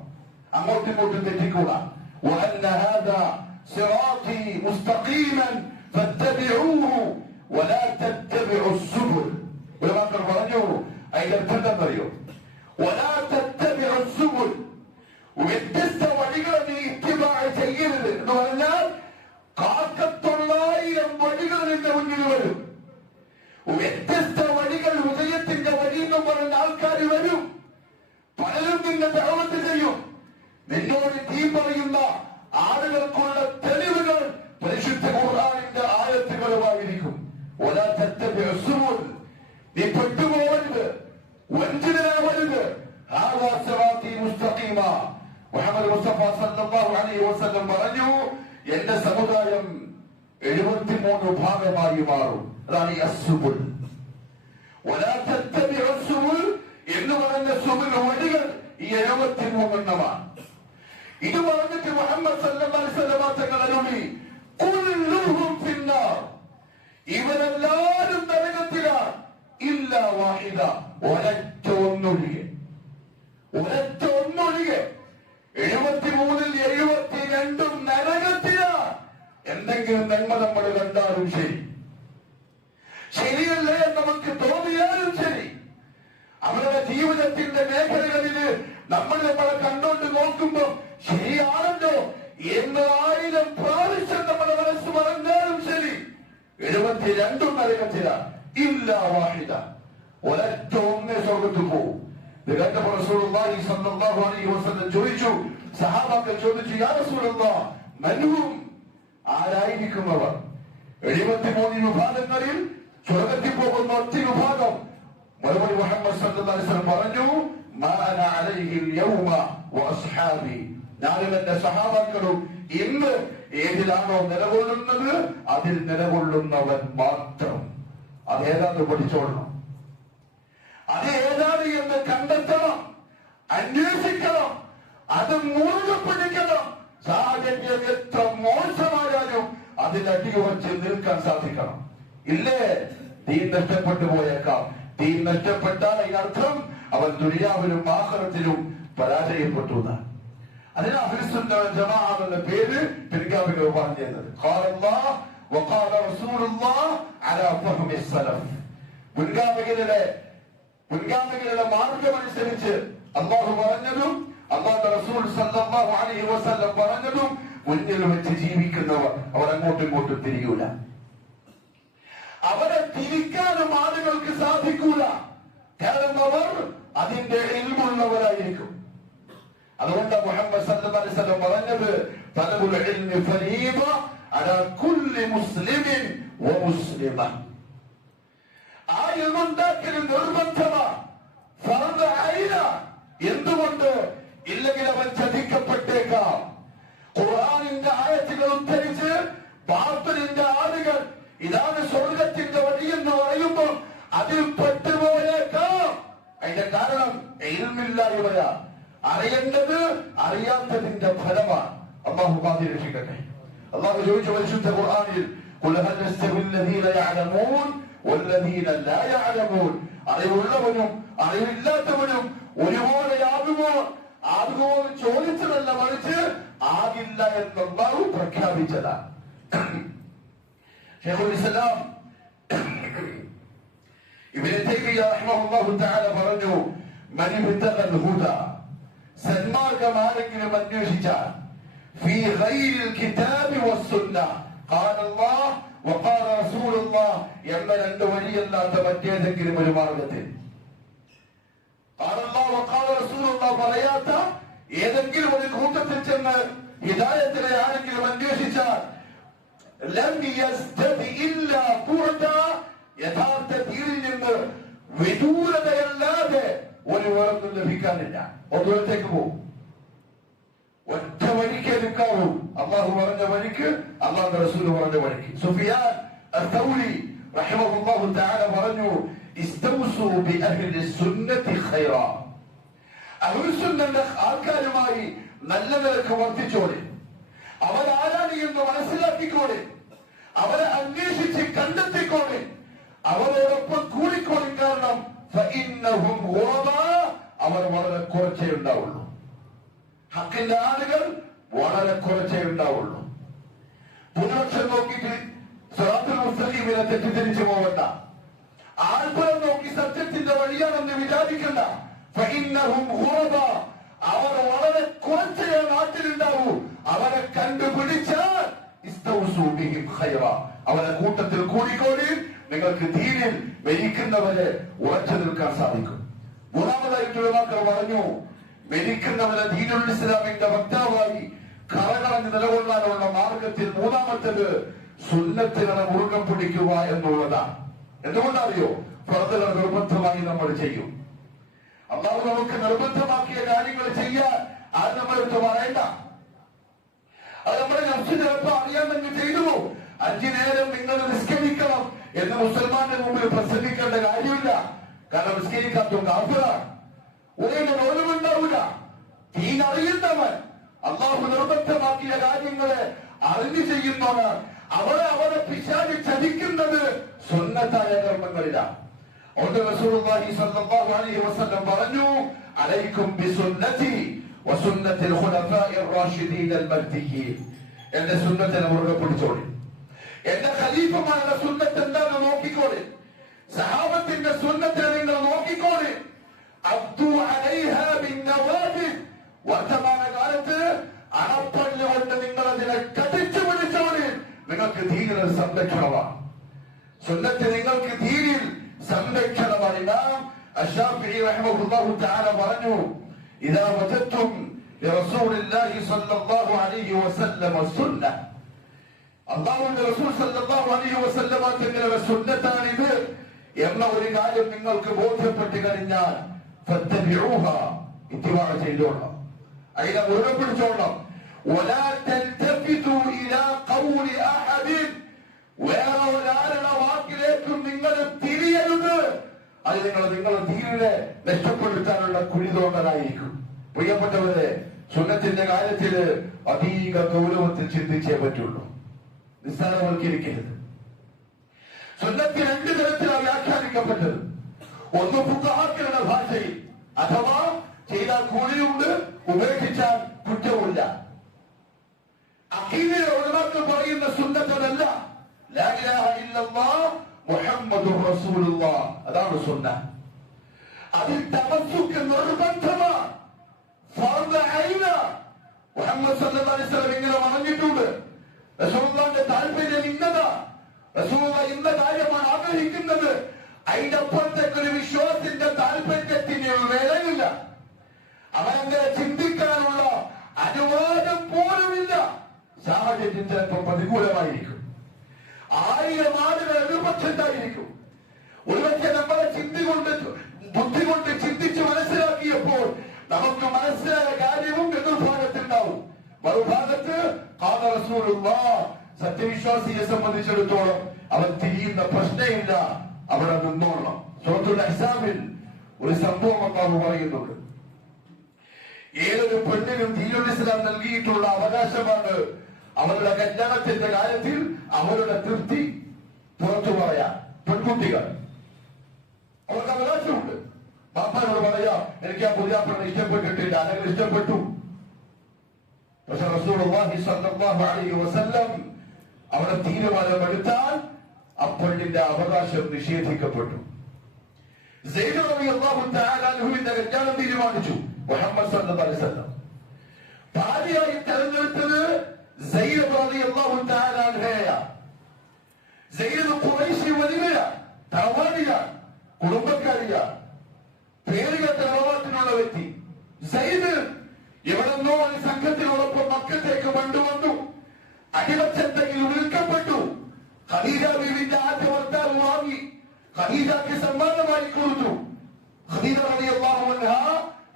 അങ്ങോട്ടും ഇങ്ങോട്ടും തെറ്റിക്കൂടാ. വഅന്ന ഹാദാ സിറാത്തി മുസ്തഖീമൻ ഫത്തബിഊഹു വലാ തത്തബിഉസ് സുബുൽ. ഉലമാക്കൾ പറഞ്ഞു, അതിന്റെ അർത്ഥം എന്താണെന്നറിയോ? വലാ തത്തബിഉസ് സുബുൽ, വ്യത്യസ്ത വഴികളെ നീ ഇത്തിബാഅ് ചെയ്യരുത് എന്ന് പറഞ്ഞാൽ 1,000 വഴികൾ നിന്റെ മുന്നിൽ വരും. വ്യത്യസ്ത വഴികൾ, വിജയത്തിന്റെ വഴി എന്ന് പറഞ്ഞ ആൾക്കാർ വരും. പലരും നിന്നെ ദഅവത്ത് ചെയ്യും. നിന്നോട് ദീൻ പറയുന്ന ആളുകൾക്കുള്ള തെളിവുകൾ പരിശുദ്ധ ഖുർആനിന്റെ ആയത്തുകളുമായിരിക്കും. വലാ തത്തബിഉസ് സുബുൽ, നീ പെട്ടുപോകരുത്, വഞ്ചിതനാവരുത്. ഹാദാ സിറാത്തി മുസ്തഖീമ. മുഹമ്മദ് മുസ്തഫ സല്ലല്ലാഹു അലൈഹി വസല്ലം പറഞ്ഞു, എന്റെ സമുദായം 73 ഭാഗമായി മാറും. അതാണ് അസ്സുബുൽ. വലാ തത്തബിഉസ് സുബുൽ എന്ന് പറഞ്ഞ സുബുൽ വഴികൾ ഈ 73 എണ്ണമാണ്. ഇത് പറഞ്ഞിട്ട് മുഹമ്മദ് സല്ലല്ലാഹു അലൈഹി വസല്ലം തങ്ങൾ അരുളി, കുല്ലുഹും ഫിന്നാർ, ഇവരെല്ലാവരും നരകത്തിലാണ്, ഇല്ലാ വാഹിദ, ഒരൊറ്റ ഒന്നൊഴികെ. ഒരൊറ്റ ഒന്നൊഴികെ. 73-ൽ 72 നരകത്തിലാണ്. എന്തെങ്കിലും നന്മ നമ്മൾ കണ്ടാലും ശരി, ശരിയല്ലേ നമുക്ക് തോന്നിയാലും ശരി, അവരുടെ ജീവിതത്തിന്റെ മേഖലകളില് നമ്മളെ കണ്ടോണ്ട് നോക്കുമ്പോ ശരിയാണല്ലോ എന്ന് 1000 പ്രാവശ്യം നമ്മുടെ മനസ്സ് പറഞ്ഞാലും ശരി, 72 നരകത്തിലാണ്, ഇല്ലാ വാഹിദ, ഒരൊറ്റ ഒന്നേ സ്വർഗത്തിൽ പോകും. ഇത് കേട്ടപ്പോൾ റസൂലുള്ളാഹി സ്വല്ലല്ലാഹു അലൈഹി വസല്ലം ചോദിച്ചു, സഹാബാക്കൾ ചോദിച്ചു, യാ റസൂലല്ലാഹ് മൻഹും, ആരായിരിക്കും അവർ? 73 വിഭാഗങ്ങളിൽ സ്വർഗത്തിൽ പോകുന്ന ഒറ്റ വിഭാഗം. മറുപടി മുഹമ്മദ് സല്ലല്ലാഹു അലൈഹി വസല്ലം പറഞ്ഞു, മാ അന അലൈഹിൽ യൗമ വഅസ്ഹാബി, ഞാനും എന്റെ സഹാബാക്കളും ഇന്ന് ഏതിലാണോ നിലകൊള്ളുന്നത് അതിൽ നിലകൊള്ളുന്നവൻ മാത്രം. അതേതാന്ന് പഠിച്ചോളണം. അത് ഏതാണ് എന്ന് കണ്ടെത്തണം, അന്വേഷിക്കണം, അത് മുറുകെ പിടിക്കണം. സാഹചര്യം എത്ര മോശമായാലും അതിൽ അടിയുറച്ച് നിൽക്കാൻ സാധിക്കണം. ഇല്ലേ, ദീൻ നഷ്ടപ്പെട്ടു പോയേക്കാം. ദീൻ നഷ്ടപ്പെട്ടാൽ അതിനർത്ഥം അവൻ ദുനിയാവിലും ആഖിറത്തിലും പരാജയപ്പെട്ടു എന്നാണ്. അതിന് അഹ്ലുസുന്ന വൽ ജമാഅ എന്ന പേര് പിൻഗാമികൾ പറഞ്ഞത്. ഖാല അല്ലാഹ് വഖാല റസൂലുള്ളാഹ് അലാ ഫഹ്മി സലഫ്. മുൻഗാമികളുടെ മാർഗമനുസരിച്ച് അല്ലാഹു പറഞ്ഞതും അല്ലാഹുവിന്റെ റസൂൽ സല്ലല്ലാഹു അലൈഹി വസല്ലം പറഞ്ഞതും മുന്നിൽ വെച്ച് ജീവിക്കുന്നവർ അവർ അങ്ങോട്ടും ഇങ്ങോട്ടും തിരിയൂല. അവരെ തിരിക്കാനും ആളുകൾക്ക് സാധിക്കൂല. കാരണം അവർ അതിന്റെ ഇൽമുള്ളവരായിരിക്കും. അതുകൊണ്ട് മുഹമ്മദ് സല്ലല്ലാഹു അലൈഹി വസല്ലം പറഞ്ഞത്, തലബുൽ ഇൽമി ഫരീദ അലാ കുല്ലി മുസ്ലിമിൻ വ മുസ്ലിമ. ആ ഇൽമുണ്ടാക്കൽ നിർബന്ധമാണ്, ഫർദ് ഐന. എന്തുകൊണ്ട്? ഇല്ലെങ്കിൽ അവൻ ചതിക്കപ്പെട്ടേക്കാം. ഖുർആനിന്റെ ആയത്തുകൾ ഉദ്ധരിച്ച് ബാത്തിലിന്റെ ആളുകൾ ഇതാണ് സ്വർഗത്തിന്റെ വഴി എന്ന് പറയുമ്പോൾ അതിൽ പെട്ടുപോയേക്കാം. അതിന്റെ കാരണം ഇൽമില്ലായ്മയാ. അറിയേണ്ടത് അറിയാത്തതിന്റെ ഫലമാണ്. അല്ലാഹു കാത്തി രക്ഷിക്കട്ടെ. അല്ലാഹു ചോദിച്ച പരിശുദ്ധ ഖുർആനിൽ, ഖുൽ ഹൽ യസ്തവി അല്ലദീന യഅലമൂൻ വല്ലദീന ലാ യഅലമൂൻ, അറിവുള്ളവനും അറിവില്ലാത്തവനും ഒരുപോലെയാകുമോ? ആകുമോ എന്ന് ചോദിച്ചതല്ല, മറിച്ച് ആകില്ല എന്ന് അല്ലാഹു പ്രഖ്യാപിച്ചതാണ്. ശൈഖുൽ ഇസ്ലാം ഇബ്നു തൈമിയ്യ റഹിമഹുല്ലാഹു തആല പറഞ്ഞു, മൻ ഇബ്തഗൽ ഹുദ, സന്മാർഗ്ഗം ആരെങ്കിലും അന്വേഷിച്ചാൽ, ഫീ ഗൈരിൽ കിതാബി വസ്സുന്നഹ, ഖാല അല്ലാഹ് വഖാല റസൂലുള്ളാഹ് എന്ന രണ്ട് വഴിയല്ലാത്ത മറ്റേതെങ്കിലും ഒരു മാർഗത്തിൽ, ഖാല അല്ലാഹ് വഖാല റസൂലുള്ളാഹ് പറയാത്ത ഏതെങ്കിലും ഒരു കൂട്ടത്തിൽ ചെന്ന് ഹിദായത്തിനെ ആരെങ്കിലും അന്വേഷിച്ചാൽ, ലം യസ്തബി ഇല്ലാ ബുഅദ, യഥാർത്ഥ ദീനിൽ നിന്ന് വിദൂരതയല്ലാതെ ഒരു വേറൊന്നും ലഭിക്കാനില്ല. ഒന്നുവരത്തേക്ക് പോകും. ഒറ്റ വഴിക്ക് നിൽക്കാവൂ. അള്ളാഹു പറഞ്ഞ വഴിക്ക്, അള്ളാഹുന്റെ റസൂൽ പറഞ്ഞ വഴിക്ക്. സുഫിയാൻ അസ്സൗരി റഹിമഹുല്ലാഹു തആല പറഞ്ഞു, ഇസ്തൗസു ബി അഹ്ലി സുന്നത്തി ഖൈറാ. അഹ്ലുസ് സുന്നത്തിന്റെ ആൾക്കാരുമായി നല്ല നിലക്ക് വർത്തിച്ചോളെ, അവരാരാണ് എന്ന് മനസ്സിലാക്കിക്കോളെ, അവരെ അന്വേഷിച്ച് കണ്ടെത്തിക്കോളെ, അവരോടൊപ്പം കൂടിക്കോളി. കാരണം അവർ വളരെ കുറച്ചേ ഉണ്ടാവുള്ളൂ. ഹക്കിന്റെ ആളുകൾ വളരെ കുറച്ചേ ഉണ്ടാവുള്ളൂ. ഭൂരിപക്ഷം നോക്കിയിട്ട് സിറാത്തുൽ മുസ്തഖീമിനെ തെറ്റിദ്ധരിച്ചു പോകണ്ട. ആൾബലം നോക്കി സത്യത്തിന്റെ വഴിയാണെന്ന് വിചാരിക്കണ്ട. അവർ വളരെ കുറച്ചേ നാട്ടിലുണ്ടാവൂ. അവരെ കണ്ടുപിടിച്ചാൽ അവരെ കൂട്ടത്തിൽ കൂടിക്കോടി. നിങ്ങൾക്ക് ദീനിൽ മരിക്കുന്നവരെ ഉറച്ചു നിൽക്കാൻ സാധിക്കും. മൂന്നാമതായിട്ടുള്ള മക്കൾ പറഞ്ഞു, മരിക്കുന്നവരെ ദീനുൽ ഇസ്ലാമിന്റെ വക്താവായി കറകളഞ്ഞ് നിലകൊള്ളാനുള്ള മാർഗത്തിൽ മൂന്നാമത്തേത് സുന്നത്തിനെ മുറുകെ പിടിക്കുക എന്നുള്ളതാണ്. എന്തുകൊണ്ടറിയോ? ഫർദുകൾ നിർബന്ധമായി നമ്മൾ ചെയ്യും. അല്ലാഹു നമുക്ക് നിർബന്ധമാക്കിയ കാര്യങ്ങൾ ചെയ്യാൻ അത് നമ്മളെടുത്ത് പറയണ്ട. അത് നമ്മുടെ നഫ്സ് ചിലപ്പോൾ അറിയാമെങ്കിൽ ചെയ്തു. 5 നേരം നിങ്ങൾ നിസ്കരിക്കണം എന്ന് മുസൽമാന്റെ മുമ്പിൽ പ്രസംഗിക്കേണ്ട കാര്യമില്ല. കാരണം നിസ്കരിക്കാത്ത കാഫിറാണ്. ഒരേ ബോധമുണ്ടാവില്ല. ദീൻ അറിയുന്നവൻ, അള്ളാഹു നിർബന്ധമാക്കിയ കാര്യങ്ങളെ അറിഞ്ഞു ചെയ്യുന്നവൻ, അവരെ പിശാച് ചതിക്കുന്നത് സുന്നത്തായ കർമ്മങ്ങളിലാണ്. അതുകൊണ്ട് റസൂലുള്ളാഹി സ്വല്ലല്ലാഹു അലൈഹി വസല്ലം പറഞ്ഞു, അലൈക്കും ബിസുന്നതി വസുന്നത്തിൽ ഖുലഫാഇർ റാഷിദീൻ അൽ മഹ്ദിയ്യീൻ. എന്റെ സുന്നത്തിനെ മുറുകെ പിടിച്ചോളി. എന്റെ ഖലീഫമാരുടെ സുന്നത്ത് എന്താണെന്ന് നോക്കിക്കോളി. സഹാബത്തിന്റെ സുന്നത്തിനെ നിങ്ങൾ നോക്കിക്കോളി. അബ്ദു അലൈഹാ ബിന്നവാജിദ്. വർത്തമാനകാലത്ത് അണപ്പല്ല് കൊണ്ട് നിങ്ങൾ അതിനെ കടിച്ചു പിടിച്ചോളി. നിങ്ങൾക്ക് ദീനിൽ സംരക്ഷണമാണ്. സുന്നത്ത് നിങ്ങൾക്ക് ദീനിൽ സംരക്ഷണമാണ്. ഇമാം അശ്ശാഫിഈ റഹിമഹുല്ലാഹു തആല പറഞ്ഞു, ഇദാ വജദ്തും ലറസൂലില്ലാഹി സ്വല്ലല്ലാഹു അലൈഹി വസല്ലം സുന്ന. അല്ലാഹുവിന്റെ റസൂൽ സ്വല്ലല്ലാഹു അലൈഹി വസല്ലം തങ്ങളുടെ സുന്നത്താണിത് എന്ന ഒരു കാര്യം നിങ്ങൾക്ക് ബോധ്യപ്പെട്ട് കഴിഞ്ഞാൽ ഫത്തബിഊഹ, ഇത്തിബാ ചെയ്തോളണം, അതിനെ മുറുകെ പിടിച്ചോളണം. വലാ തൽതഫിതു ഇലാ ഖൗലി അഹദിൻ. വേറെ ഒരാളുടെ വാക്കിലേക്കും നിങ്ങൾ തിരിയരുത്. അത് നിങ്ങളുടെ ദീനിനെ നഷ്ടപ്പെടുത്താനുള്ള കുഴിതോണ്ടലായിരിക്കും. പ്രിയപ്പെട്ടവരെ, സുന്നത്തിന്റെ കാര്യത്തിൽ അധിക ഗൗരവത്തിൽ ചിന്തിച്ചേ പറ്റുള്ളൂ. നിസ്സാരവൽക്കരിക്കരുത്. സുന്നത്ത് 2 തരത്തിലാണ് വ്യാഖ്യാനിക്കപ്പെട്ടത്. ഒന്ന് ഫുഖഹാക്കളുടെ ഭാഷയിൽ, അഥവാ ചെയ്താൽ കൂലിയുണ്ട്, ഉപേക്ഷിച്ചാൽ കുറ്റമില്ല. അഖീദയുടെ ഉലമാക്കൾ പറയുന്ന സുന്നത്തല്ല. ലാ ഇലാഹ ഇല്ലല്ലാഹ് മുഹമ്മദുർ റസൂലുള്ളാഹ്, അതാണ് സുന്നത്ത്. അതിൽ തമസ്സുക്ക് നിർബന്ധമാണ്. ഫർദ് ഐന. മുഹമ്മദ് സല്ലല്ലാഹു അലൈഹി വസല്ലം ഇങ്ങനെ പറഞ്ഞിട്ടുണ്ട്. റസൂലുള്ളാഹിന്റെ താല്പര്യം ഇന്നതാ. റസൂലുള്ളാഹി ഇന്ന കാര്യമാണ് ആഗ്രഹിക്കുന്നത്. അതിന്റെ അപ്പുറത്തേക്ക് ഒരു വിശ്വാസത്തിന്റെ താല്പര്യത്തിന് വിലയില്ല. അവനങ്ങനെ ചിന്തിക്കാനുള്ള അനുവാദം പോലുമില്ല. സാഹചര്യം ചിലപ്പോൾ പ്രതികൂലമായിരിക്കും. 1000 ആളുകൾ എതിർപക്ഷത്തായിരിക്കും. ഒരുപക്ഷെ നമ്മളെ ബുദ്ധി കൊണ്ട് ചിന്തിച്ച് മനസ്സിലാക്കിയപ്പോൾ നമുക്ക് മനസ്സിലായ കാര്യവും എതിർഭാഗത്തുണ്ടാവും. മറുഭാഗത്ത് ഖാല റസൂലുള്ളാഹ്. സത്യവിശ്വാസിയെ സംബന്ധിച്ചിടത്തോളം അവൻ തിരിയുന്ന പ്രശ്നമില്ല, അവിടെ നിന്നോളണം. സൂറത്തുൽ അഹ്സാബിൽ ഒരു സംഭവം അല്ലാഹു പറയുന്നുണ്ട്. ഏതൊരു പെണ്ണിനും ദീനുൽ ഇസ്ലാം നൽകിയിട്ടുള്ള അവകാശമാണ് അവരുടെ കല്യാണത്തിന്റെ കാര്യത്തിൽ അവരുടെ തൃപ്തി പുറത്തു പറയാം. പെൺകുട്ടികൾ അവർക്ക് അവകാശമുണ്ട്. ബാപ്പാനോട് പറയാം, എനിക്ക് ആ പുതിയാപ്പിളിനെ ഇഷ്ടപ്പെട്ടിട്ടില്ല, അല്ലെങ്കിൽ ഇഷ്ടപ്പെട്ടു. പക്ഷെ റസൂലുള്ളാഹി സ്വല്ലല്ലാഹു അലൈഹി വസല്ലം അവിടെ തീരുമാനമെടുത്താൽ ആ പെണ്ണിന്റെ അവകാശം നിഷേധിക്കപ്പെട്ടു. സെയ്ദ് റളിയല്ലാഹു തആല അൻഹുവിന്റെ കല്യാണം തീരുമാനിച്ചു. മുഹമ്മദ് സല്ലല്ലാഹു അലൈഹി വസല്ലം ഭാര്യയായി തെരഞ്ഞെടുത്തത് സെയ്ദ് റളിയല്ലാഹു തആല അൻഹയാണ്. സെയ്ദ് ഖുറൈശി വനിതയാണ്, തറവാടിയാണ്, കുടുംബക്കാരിയാണ്, പേരുകെട്ട തറവാട്ടിനുള്ള വ്യക്തി. സെയ്ദ് എവിടെന്നോ ഒരു സംഘത്തിനോടൊപ്പം മക്കത്തേക്ക് കൊണ്ടുവന്നു. അടിമച്ചന്തയിൽ വിൽക്കപ്പെട്ടു. ഖദീജ ബീവിന്റെ ആദ്യ ഭർത്താവ് വാങ്ങി ഖദീജയ്ക്ക് സമ്മാനമായി കൊടുത്തു. ഖദീജ റളിയല്ലാഹു അൻഹ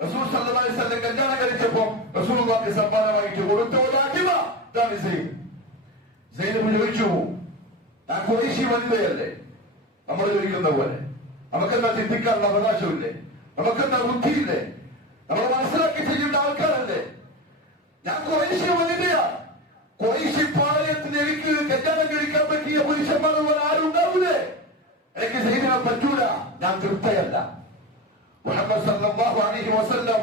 റസൂൽ സല്ലല്ലാഹു അലൈഹി വസല്ലം കല്യാണം കഴിച്ചപ്പോ റസൂലുള്ളാഹിക്ക് സമ്മാനമായിട്ട് കൊടുത്ത ഒരു അടിമ ഇതാണ് സൈനബ്. സൈനബ് ചോദിച്ചു, ഞാൻ ഖുറൈശി വനിതയല്ലേ? നമ്മൾ ചോദിക്കുന്ന പോലെ നമുക്കെന്താ ചിന്തിക്കാനുള്ള അവകാശമില്ലേ? നമുക്കെന്താ ബുദ്ധിയില്ലേ? നമ്മൾ മനസ്സിലാക്കി ചെയ്യേണ്ട ആൾക്കാരല്ലേ? ഞാൻ ഖുറൈശി വനിതയാ. ഖുറൈശി പാളയത്തിന് എനിക്ക് കല്യാണം കഴിക്കാൻ പറ്റിയ പുരുഷന്മാർ ആരും ഉണ്ടാവൂലേ? എനിക്ക് സൈനബിനെ പറ്റൂല, ഞാൻ തൃപ്തയല്ല. മുഹമ്മദ് സല്ലല്ലാഹു അലൈഹി വസല്ലം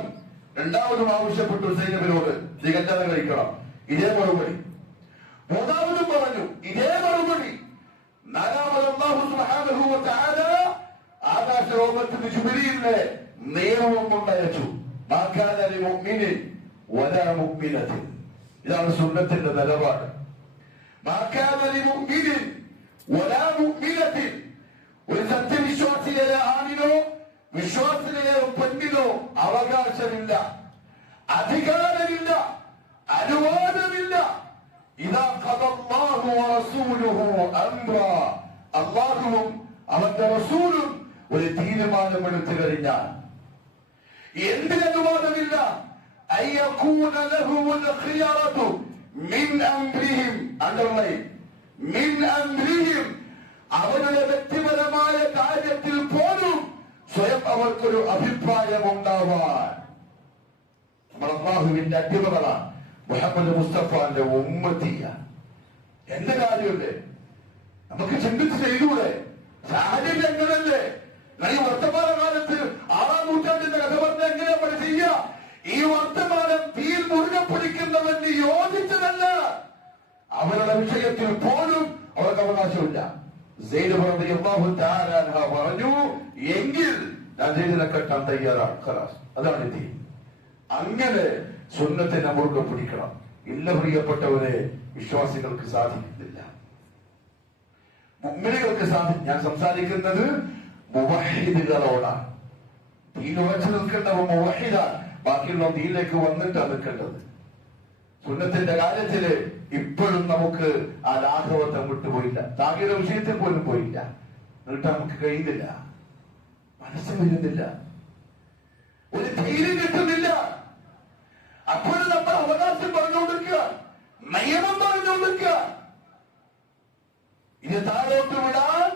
രണ്ടാമതും ആവശ്യപ്പെട്ടു സൈനബിനോട്, നീ കല്യാണം കഴിക്കണം. ഇതേ മറുപടി. മൂന്നാമതും പറഞ്ഞു ഇതേ മറുപടി. നാലാമത് അല്ലാഹു സുബ്ഹാനഹു വ തആല ആകാശലോകത്തിന് ജിബ്രീലിനെ നിയമം കൊണ്ടയച്ചു. മാ കാന ലിമുഅ്മിനിൻ വലാ മുഅ്മിനത്തിൻ. ഇതാണ് സുന്നത്തിന്റെ നിലപാട്. മാ കാന ലിമുഅ്മിനിൻ വലാ മുഅ്മിനത്തിൻ. ഒരു സത്യവിശ്വാസിയായ ആണിനോ വിശ്വാസിയായ പെണ്ണിനോ അവകാശമില്ല, അധികാരമില്ല, അനുവാദമില്ല. ഇദാ ഖദല്ലാഹു വറസൂലുഹു അംറാ, അല്ലാഹുവും അവന്റെ റസൂലും ഒരു തീരുമാനമെടുത്തു കഴിഞ്ഞാൽ എന്തിനനുവാദമില്ല? അയ്യകൂന ലഹുൽ ഖിയറതു മിൻ അംരിഹിം, അണ്ടർലൈൻ, മിൻ അംരിഹിം, അവരുടെ വ്യക്തിപരമായ കാര്യത്തിൽ പോലും സ്വയം അവർക്കൊരു അഭിപ്രായം ഉണ്ടാവാൻ. നമ്മൾ അല്ലാഹുവിന്റെ അടിമകളാണ്, മുഹമ്മദ് മുസ്തഫാന്റെ ഉമ്മത്തിയ. എന്റെ കാര്യമല്ലേ? നമുക്ക് ചിന്തിച്ച് ചെയ്തൂടെ? സാഹചര്യങ്ങളല്ലേ? ഈ വർത്തമാന കാലത്ത് 6-ാം നൂറ്റാണ്ടിന്റെ കഥ പറഞ്ഞ എങ്ങനെ നമ്മൾ ചെയ്യുക? ഈ വർത്തമാനം തീർ മുറുകെ പിടിക്കുന്നവന് യോജിച്ചതല്ല. അവരുടെ വിഷയത്തിൽ പോലും അവർക്ക് അവകാശമില്ല. സൈനബ് റളിയല്ലാഹു തആല അൻഹ പറഞ്ഞു, എങ്കിൽ ഞാൻ സൈദിനെ കെട്ടാൻ തയ്യാറാണ്. ഖലാസ്, അതാണ് ദീൻ. അങ്ങനെ സുന്നത്തിനെ മുറുകെ പിടിക്കണം. ഇല്ല പ്രിയപ്പെട്ടവരെ, വിശ്വാസികൾക്ക് സാധിക്കുന്നില്ല, മുഅ്മിനുകൾക്ക് സാധിക്കും. ഞാൻ സംസാരിക്കുന്നത് മുവഹ്ഹിദുകളോടാണ്. ദീൻ ഉറച്ചു നിൽക്കേണ്ടവർ മുവഹ്ഹിദാണ്. ബാക്കിയുള്ള ദീനിലേക്ക് വന്നിട്ടാണ് നിൽക്കേണ്ടത്. സുന്നത്തിന്റെ കാര്യത്തില് ഇപ്പോഴും നമുക്ക് ആ ലാഘവത്വം വിട്ടുപോയില്ല. താകിയുടെ വിഷയത്തിൽ പോലും പോയില്ല. എന്നിട്ട് നമുക്ക് കഴിയുന്നില്ല, മനസ്സ് വരുന്നില്ല, ഒരു ധൈര്യം കിട്ടുന്നില്ല. അപ്പോഴും നമ്മൾ അവകാശം പറഞ്ഞുകൊടുക്കുക, നിയമം പറഞ്ഞുകൊടുക്കുക. ഇത് താഴോട്ട് വിടാൻ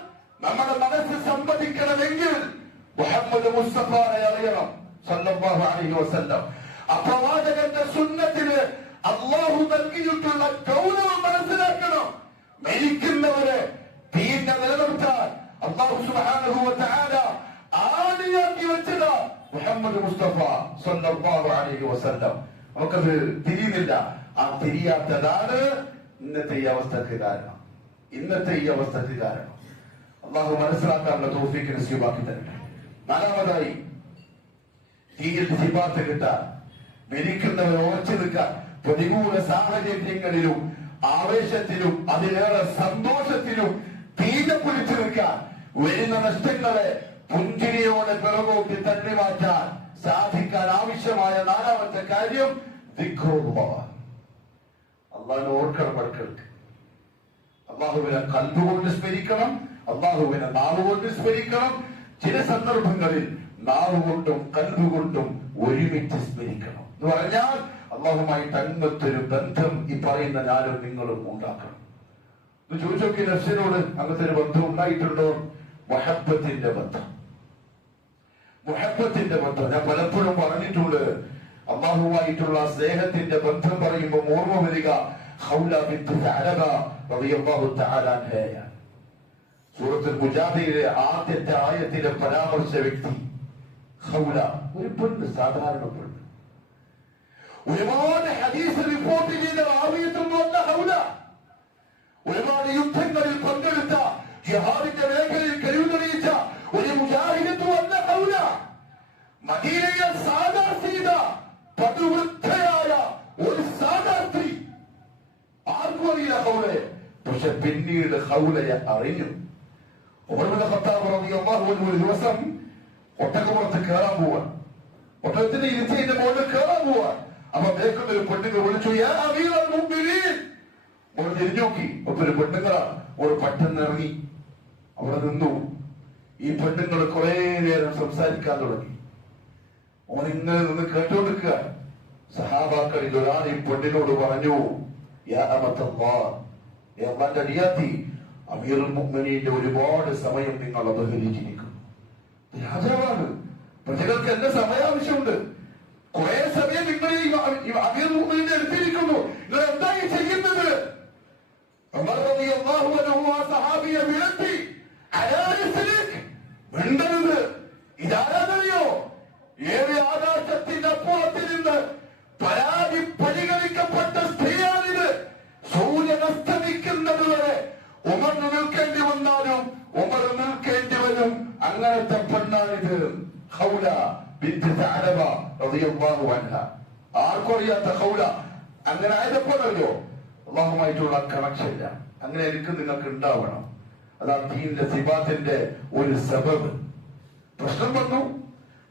നമ്മുടെ മനസ്സ് സമ്മതിക്കണമെങ്കിൽ മുഹമ്മദ് മുസ്തഫയെ അറിയണം സല്ലല്ലാഹു അലൈഹി വസല്ലം. അപ്രവാചകന്റെ സുന്നത്തിന് അല്ലാഹു നൽകിയിട്ടുള്ള ഗൗരവം മനസ്സിലാക്കണം. മരിക്കുന്നവരെ ദീനിനെ നിലനിർത്താൻ അല്ലാഹു സുബ്ഹാനഹു വ തആല ആണിയാക്കി വെച്ചത് മുഹമ്മദ് മുസ്തഫ സല്ലല്ലാഹു അലൈഹി വസല്ലം. നമുക്കത് തിരിയുന്നില്ല. ആ തിരിയാത്തതാണ് ഇന്നത്തെ ഈ അവസ്ഥക്ക് കാരണം. അല്ലാഹു മനസ്സിലാക്കാനുള്ള തൗഫീഖ് നസീബാക്കി തരട്ടെ. നാലാമതായി, ദീനിൽ സിഫാത്ത് കിട്ടാൻ, മരിക്കുന്നവർ ഉറച്ചു നിൽക്കാൻ, പ്രതികൂല സാഹചര്യങ്ങളിലും ആവേശത്തിലും അതിലേറെ സന്തോഷത്തിലും തീരെ പിടിച്ചു നിൽക്കാൻ, വരുന്ന നഷ്ടങ്ങളെ പുഞ്ചിരിയോടെ പിറകോട്ട് തള്ളി മാറ്റാൻ സാധിക്കാൻ ആവശ്യമായ നാലാമത്തെ കാര്യം ദിക്റുല്ലാഹ്. അല്ലാഹുവിനെ ഓർക്കണം. മക്കൾക്ക് അല്ലാഹുവിനെ ഖൽബുകൊണ്ട് സ്മരിക്കണം, അല്ലാഹുവിനെ നാവുകൊണ്ട് സ്മരിക്കണം. ചില സന്ദർഭങ്ങളിൽ നാവുകൊണ്ടും കൽബുകൊണ്ടും ഒരുമിച്ച് സ്മരിക്കണം. എന്ന് പറഞ്ഞാൽ അല്ലാഹുമായിട്ട് അങ്ങനത്തൊരു ബന്ധം ഈ പറയുന്ന ഞാനും നിങ്ങളും ഉണ്ടാക്കണം. ചോദിച്ചു നോക്കി നഫ്സിനോട്, അങ്ങനത്തെ ഒരു ബന്ധം ഉണ്ടായിട്ടുണ്ടോ? മുഹബ്ബത്തിന്റെ ബന്ധം. ഞാൻ പലപ്പോഴും പറഞ്ഞിട്ടുണ്ട്, അല്ലാഹുവായിട്ടുള്ള സ്നേഹത്തിന്റെ ബന്ധം പറയുമ്പോൾ ഓർമ്മ വരിക ഖൗല ബിൻത് സഅലബ റളിയല്ലാഹു തആല അൻഹയാണ്. സൂറത്തുൽ മുജാദിലയിലെ ആദ്യത്തെ ആയത്തിലെ പരാമർശ വ്യക്തി ഖൗല, ഒരു പെണ്ണ്, സാധാരണ പെണ്ണ്. ഒരുപാട് ഹദീസ് റിപ്പോർട്ട് ചെയ്ത റാവിയത്തൊന്നും അല്ല ഖൗല. ഒരുപാട് യുദ്ധങ്ങളിൽ പങ്കെടുത്ത, ജിഹാദിന്റെ മേഖലയിൽ കഴിവ് തെളിയിച്ച ഒരു മുജാഹിദത്തും അല്ല ഖൗല. മദീനയെ സാദാർത്ഥിത പടുവൃദ്ധയായ ഒരു സാദാർത്ഥി. ആർക്കും അറിയില്ല ഖൗലയെ. പക്ഷെ പിന്നീട് ഖൗലയെ അറിഞ്ഞു. ഉമർ ഇബ്നു ഖത്താബ് റളിയല്ലാഹു അൻഹു ഒരു ദിവസം ഒട്ടകപ്പുറത്ത് കയറാൻ പോവാൻ, ഒട്ടകത്തിന്റെ ഇരുച്ചയുടെ മുകളിൽ കയറാൻ പോവാൻ. അപ്പൊ ബേക്കുന്ന ഒരു പെണ്ണുങ്ങൾ വിളിച്ചു, യാ അമീറുൽ മുഅ്മിനീൻ. അവർ തിരിഞ്ഞു നോക്കി, ഒരു പെണ്ണുങ്ങളാണ്. അവർ പെട്ടെന്ന് ഇറങ്ങി അവിടെ നിന്നു. ഈ പെണ്ണുങ്ങൾ കുറെ നേരം സംസാരിക്കാൻ തുടങ്ങി. ഓൻ ഇങ്ങനെ നിന്ന് കേട്ടുകൊടുക്കുക. സഹാബാക്കളിൽ ഒരാൾ ഈ പെണ്ണിനോട് പറഞ്ഞു, യാ അമത്തല്ലാഹ്, അല്ലാഹുവിന്റെ അടിയാത്തി, അമീറുൽ മുഅ്മിനീന്റെ ഒരുപാട് സമയം നിങ്ങൾ അപഹരിച്ചിരിക്കുന്നു. രാജാവാണ്, പ്രജകൾക്ക് എന്റെ സമയം ആവശ്യമുണ്ട്. കുറെ സമയം നിങ്ങൾ ഈ അമീറുൽ മുഅ്മിനീന്റെ അടുത്തിരിക്കുന്നു. നിങ്ങൾ എന്തായി ചെയ്യുന്നത്? ഉമർ റളിയല്ലാഹു അൻഹു ആ സഹാബിയെ വിളത്തി, അലാ യസ്ലിക്, മിണ്ടരുത്. ഇതാരാധനയോ? ഏഴ് ആകാശത്തിന്റെ അപ്പുറത്തിൽ നിന്ന് പരാതി പരിഗണിക്കപ്പെട്ട സ്ത്രീയാണിത്. സൂര്യൻ അസ്തമിക്കുന്നത് വരെ ഉമർ നിൽക്കേണ്ടി വന്നാലും ഉമർ നിൽക്കേണ്ടി വരും. അങ്ങനത്തെ പെണ്ണാണിത്. ഖൗല ബിൻത് സഅലബ റളിയല്ലാഹു അൻഹ. ആർക്കറിയാത്ത ഖൗല. അങ്ങനെ ആയപ്പോഴല്ലോ അള്ളാഹുമായിട്ടുള്ള കണക്ഷൻ ഇല്ല. അങ്ങനെ എനിക്ക് നിങ്ങൾക്ക് ഉണ്ടാവണം. അതാണ് ദീനിന്റെ സിഫാത്തിന്റെ ഒരു സബബ്. പ്രശ്നം വന്നു,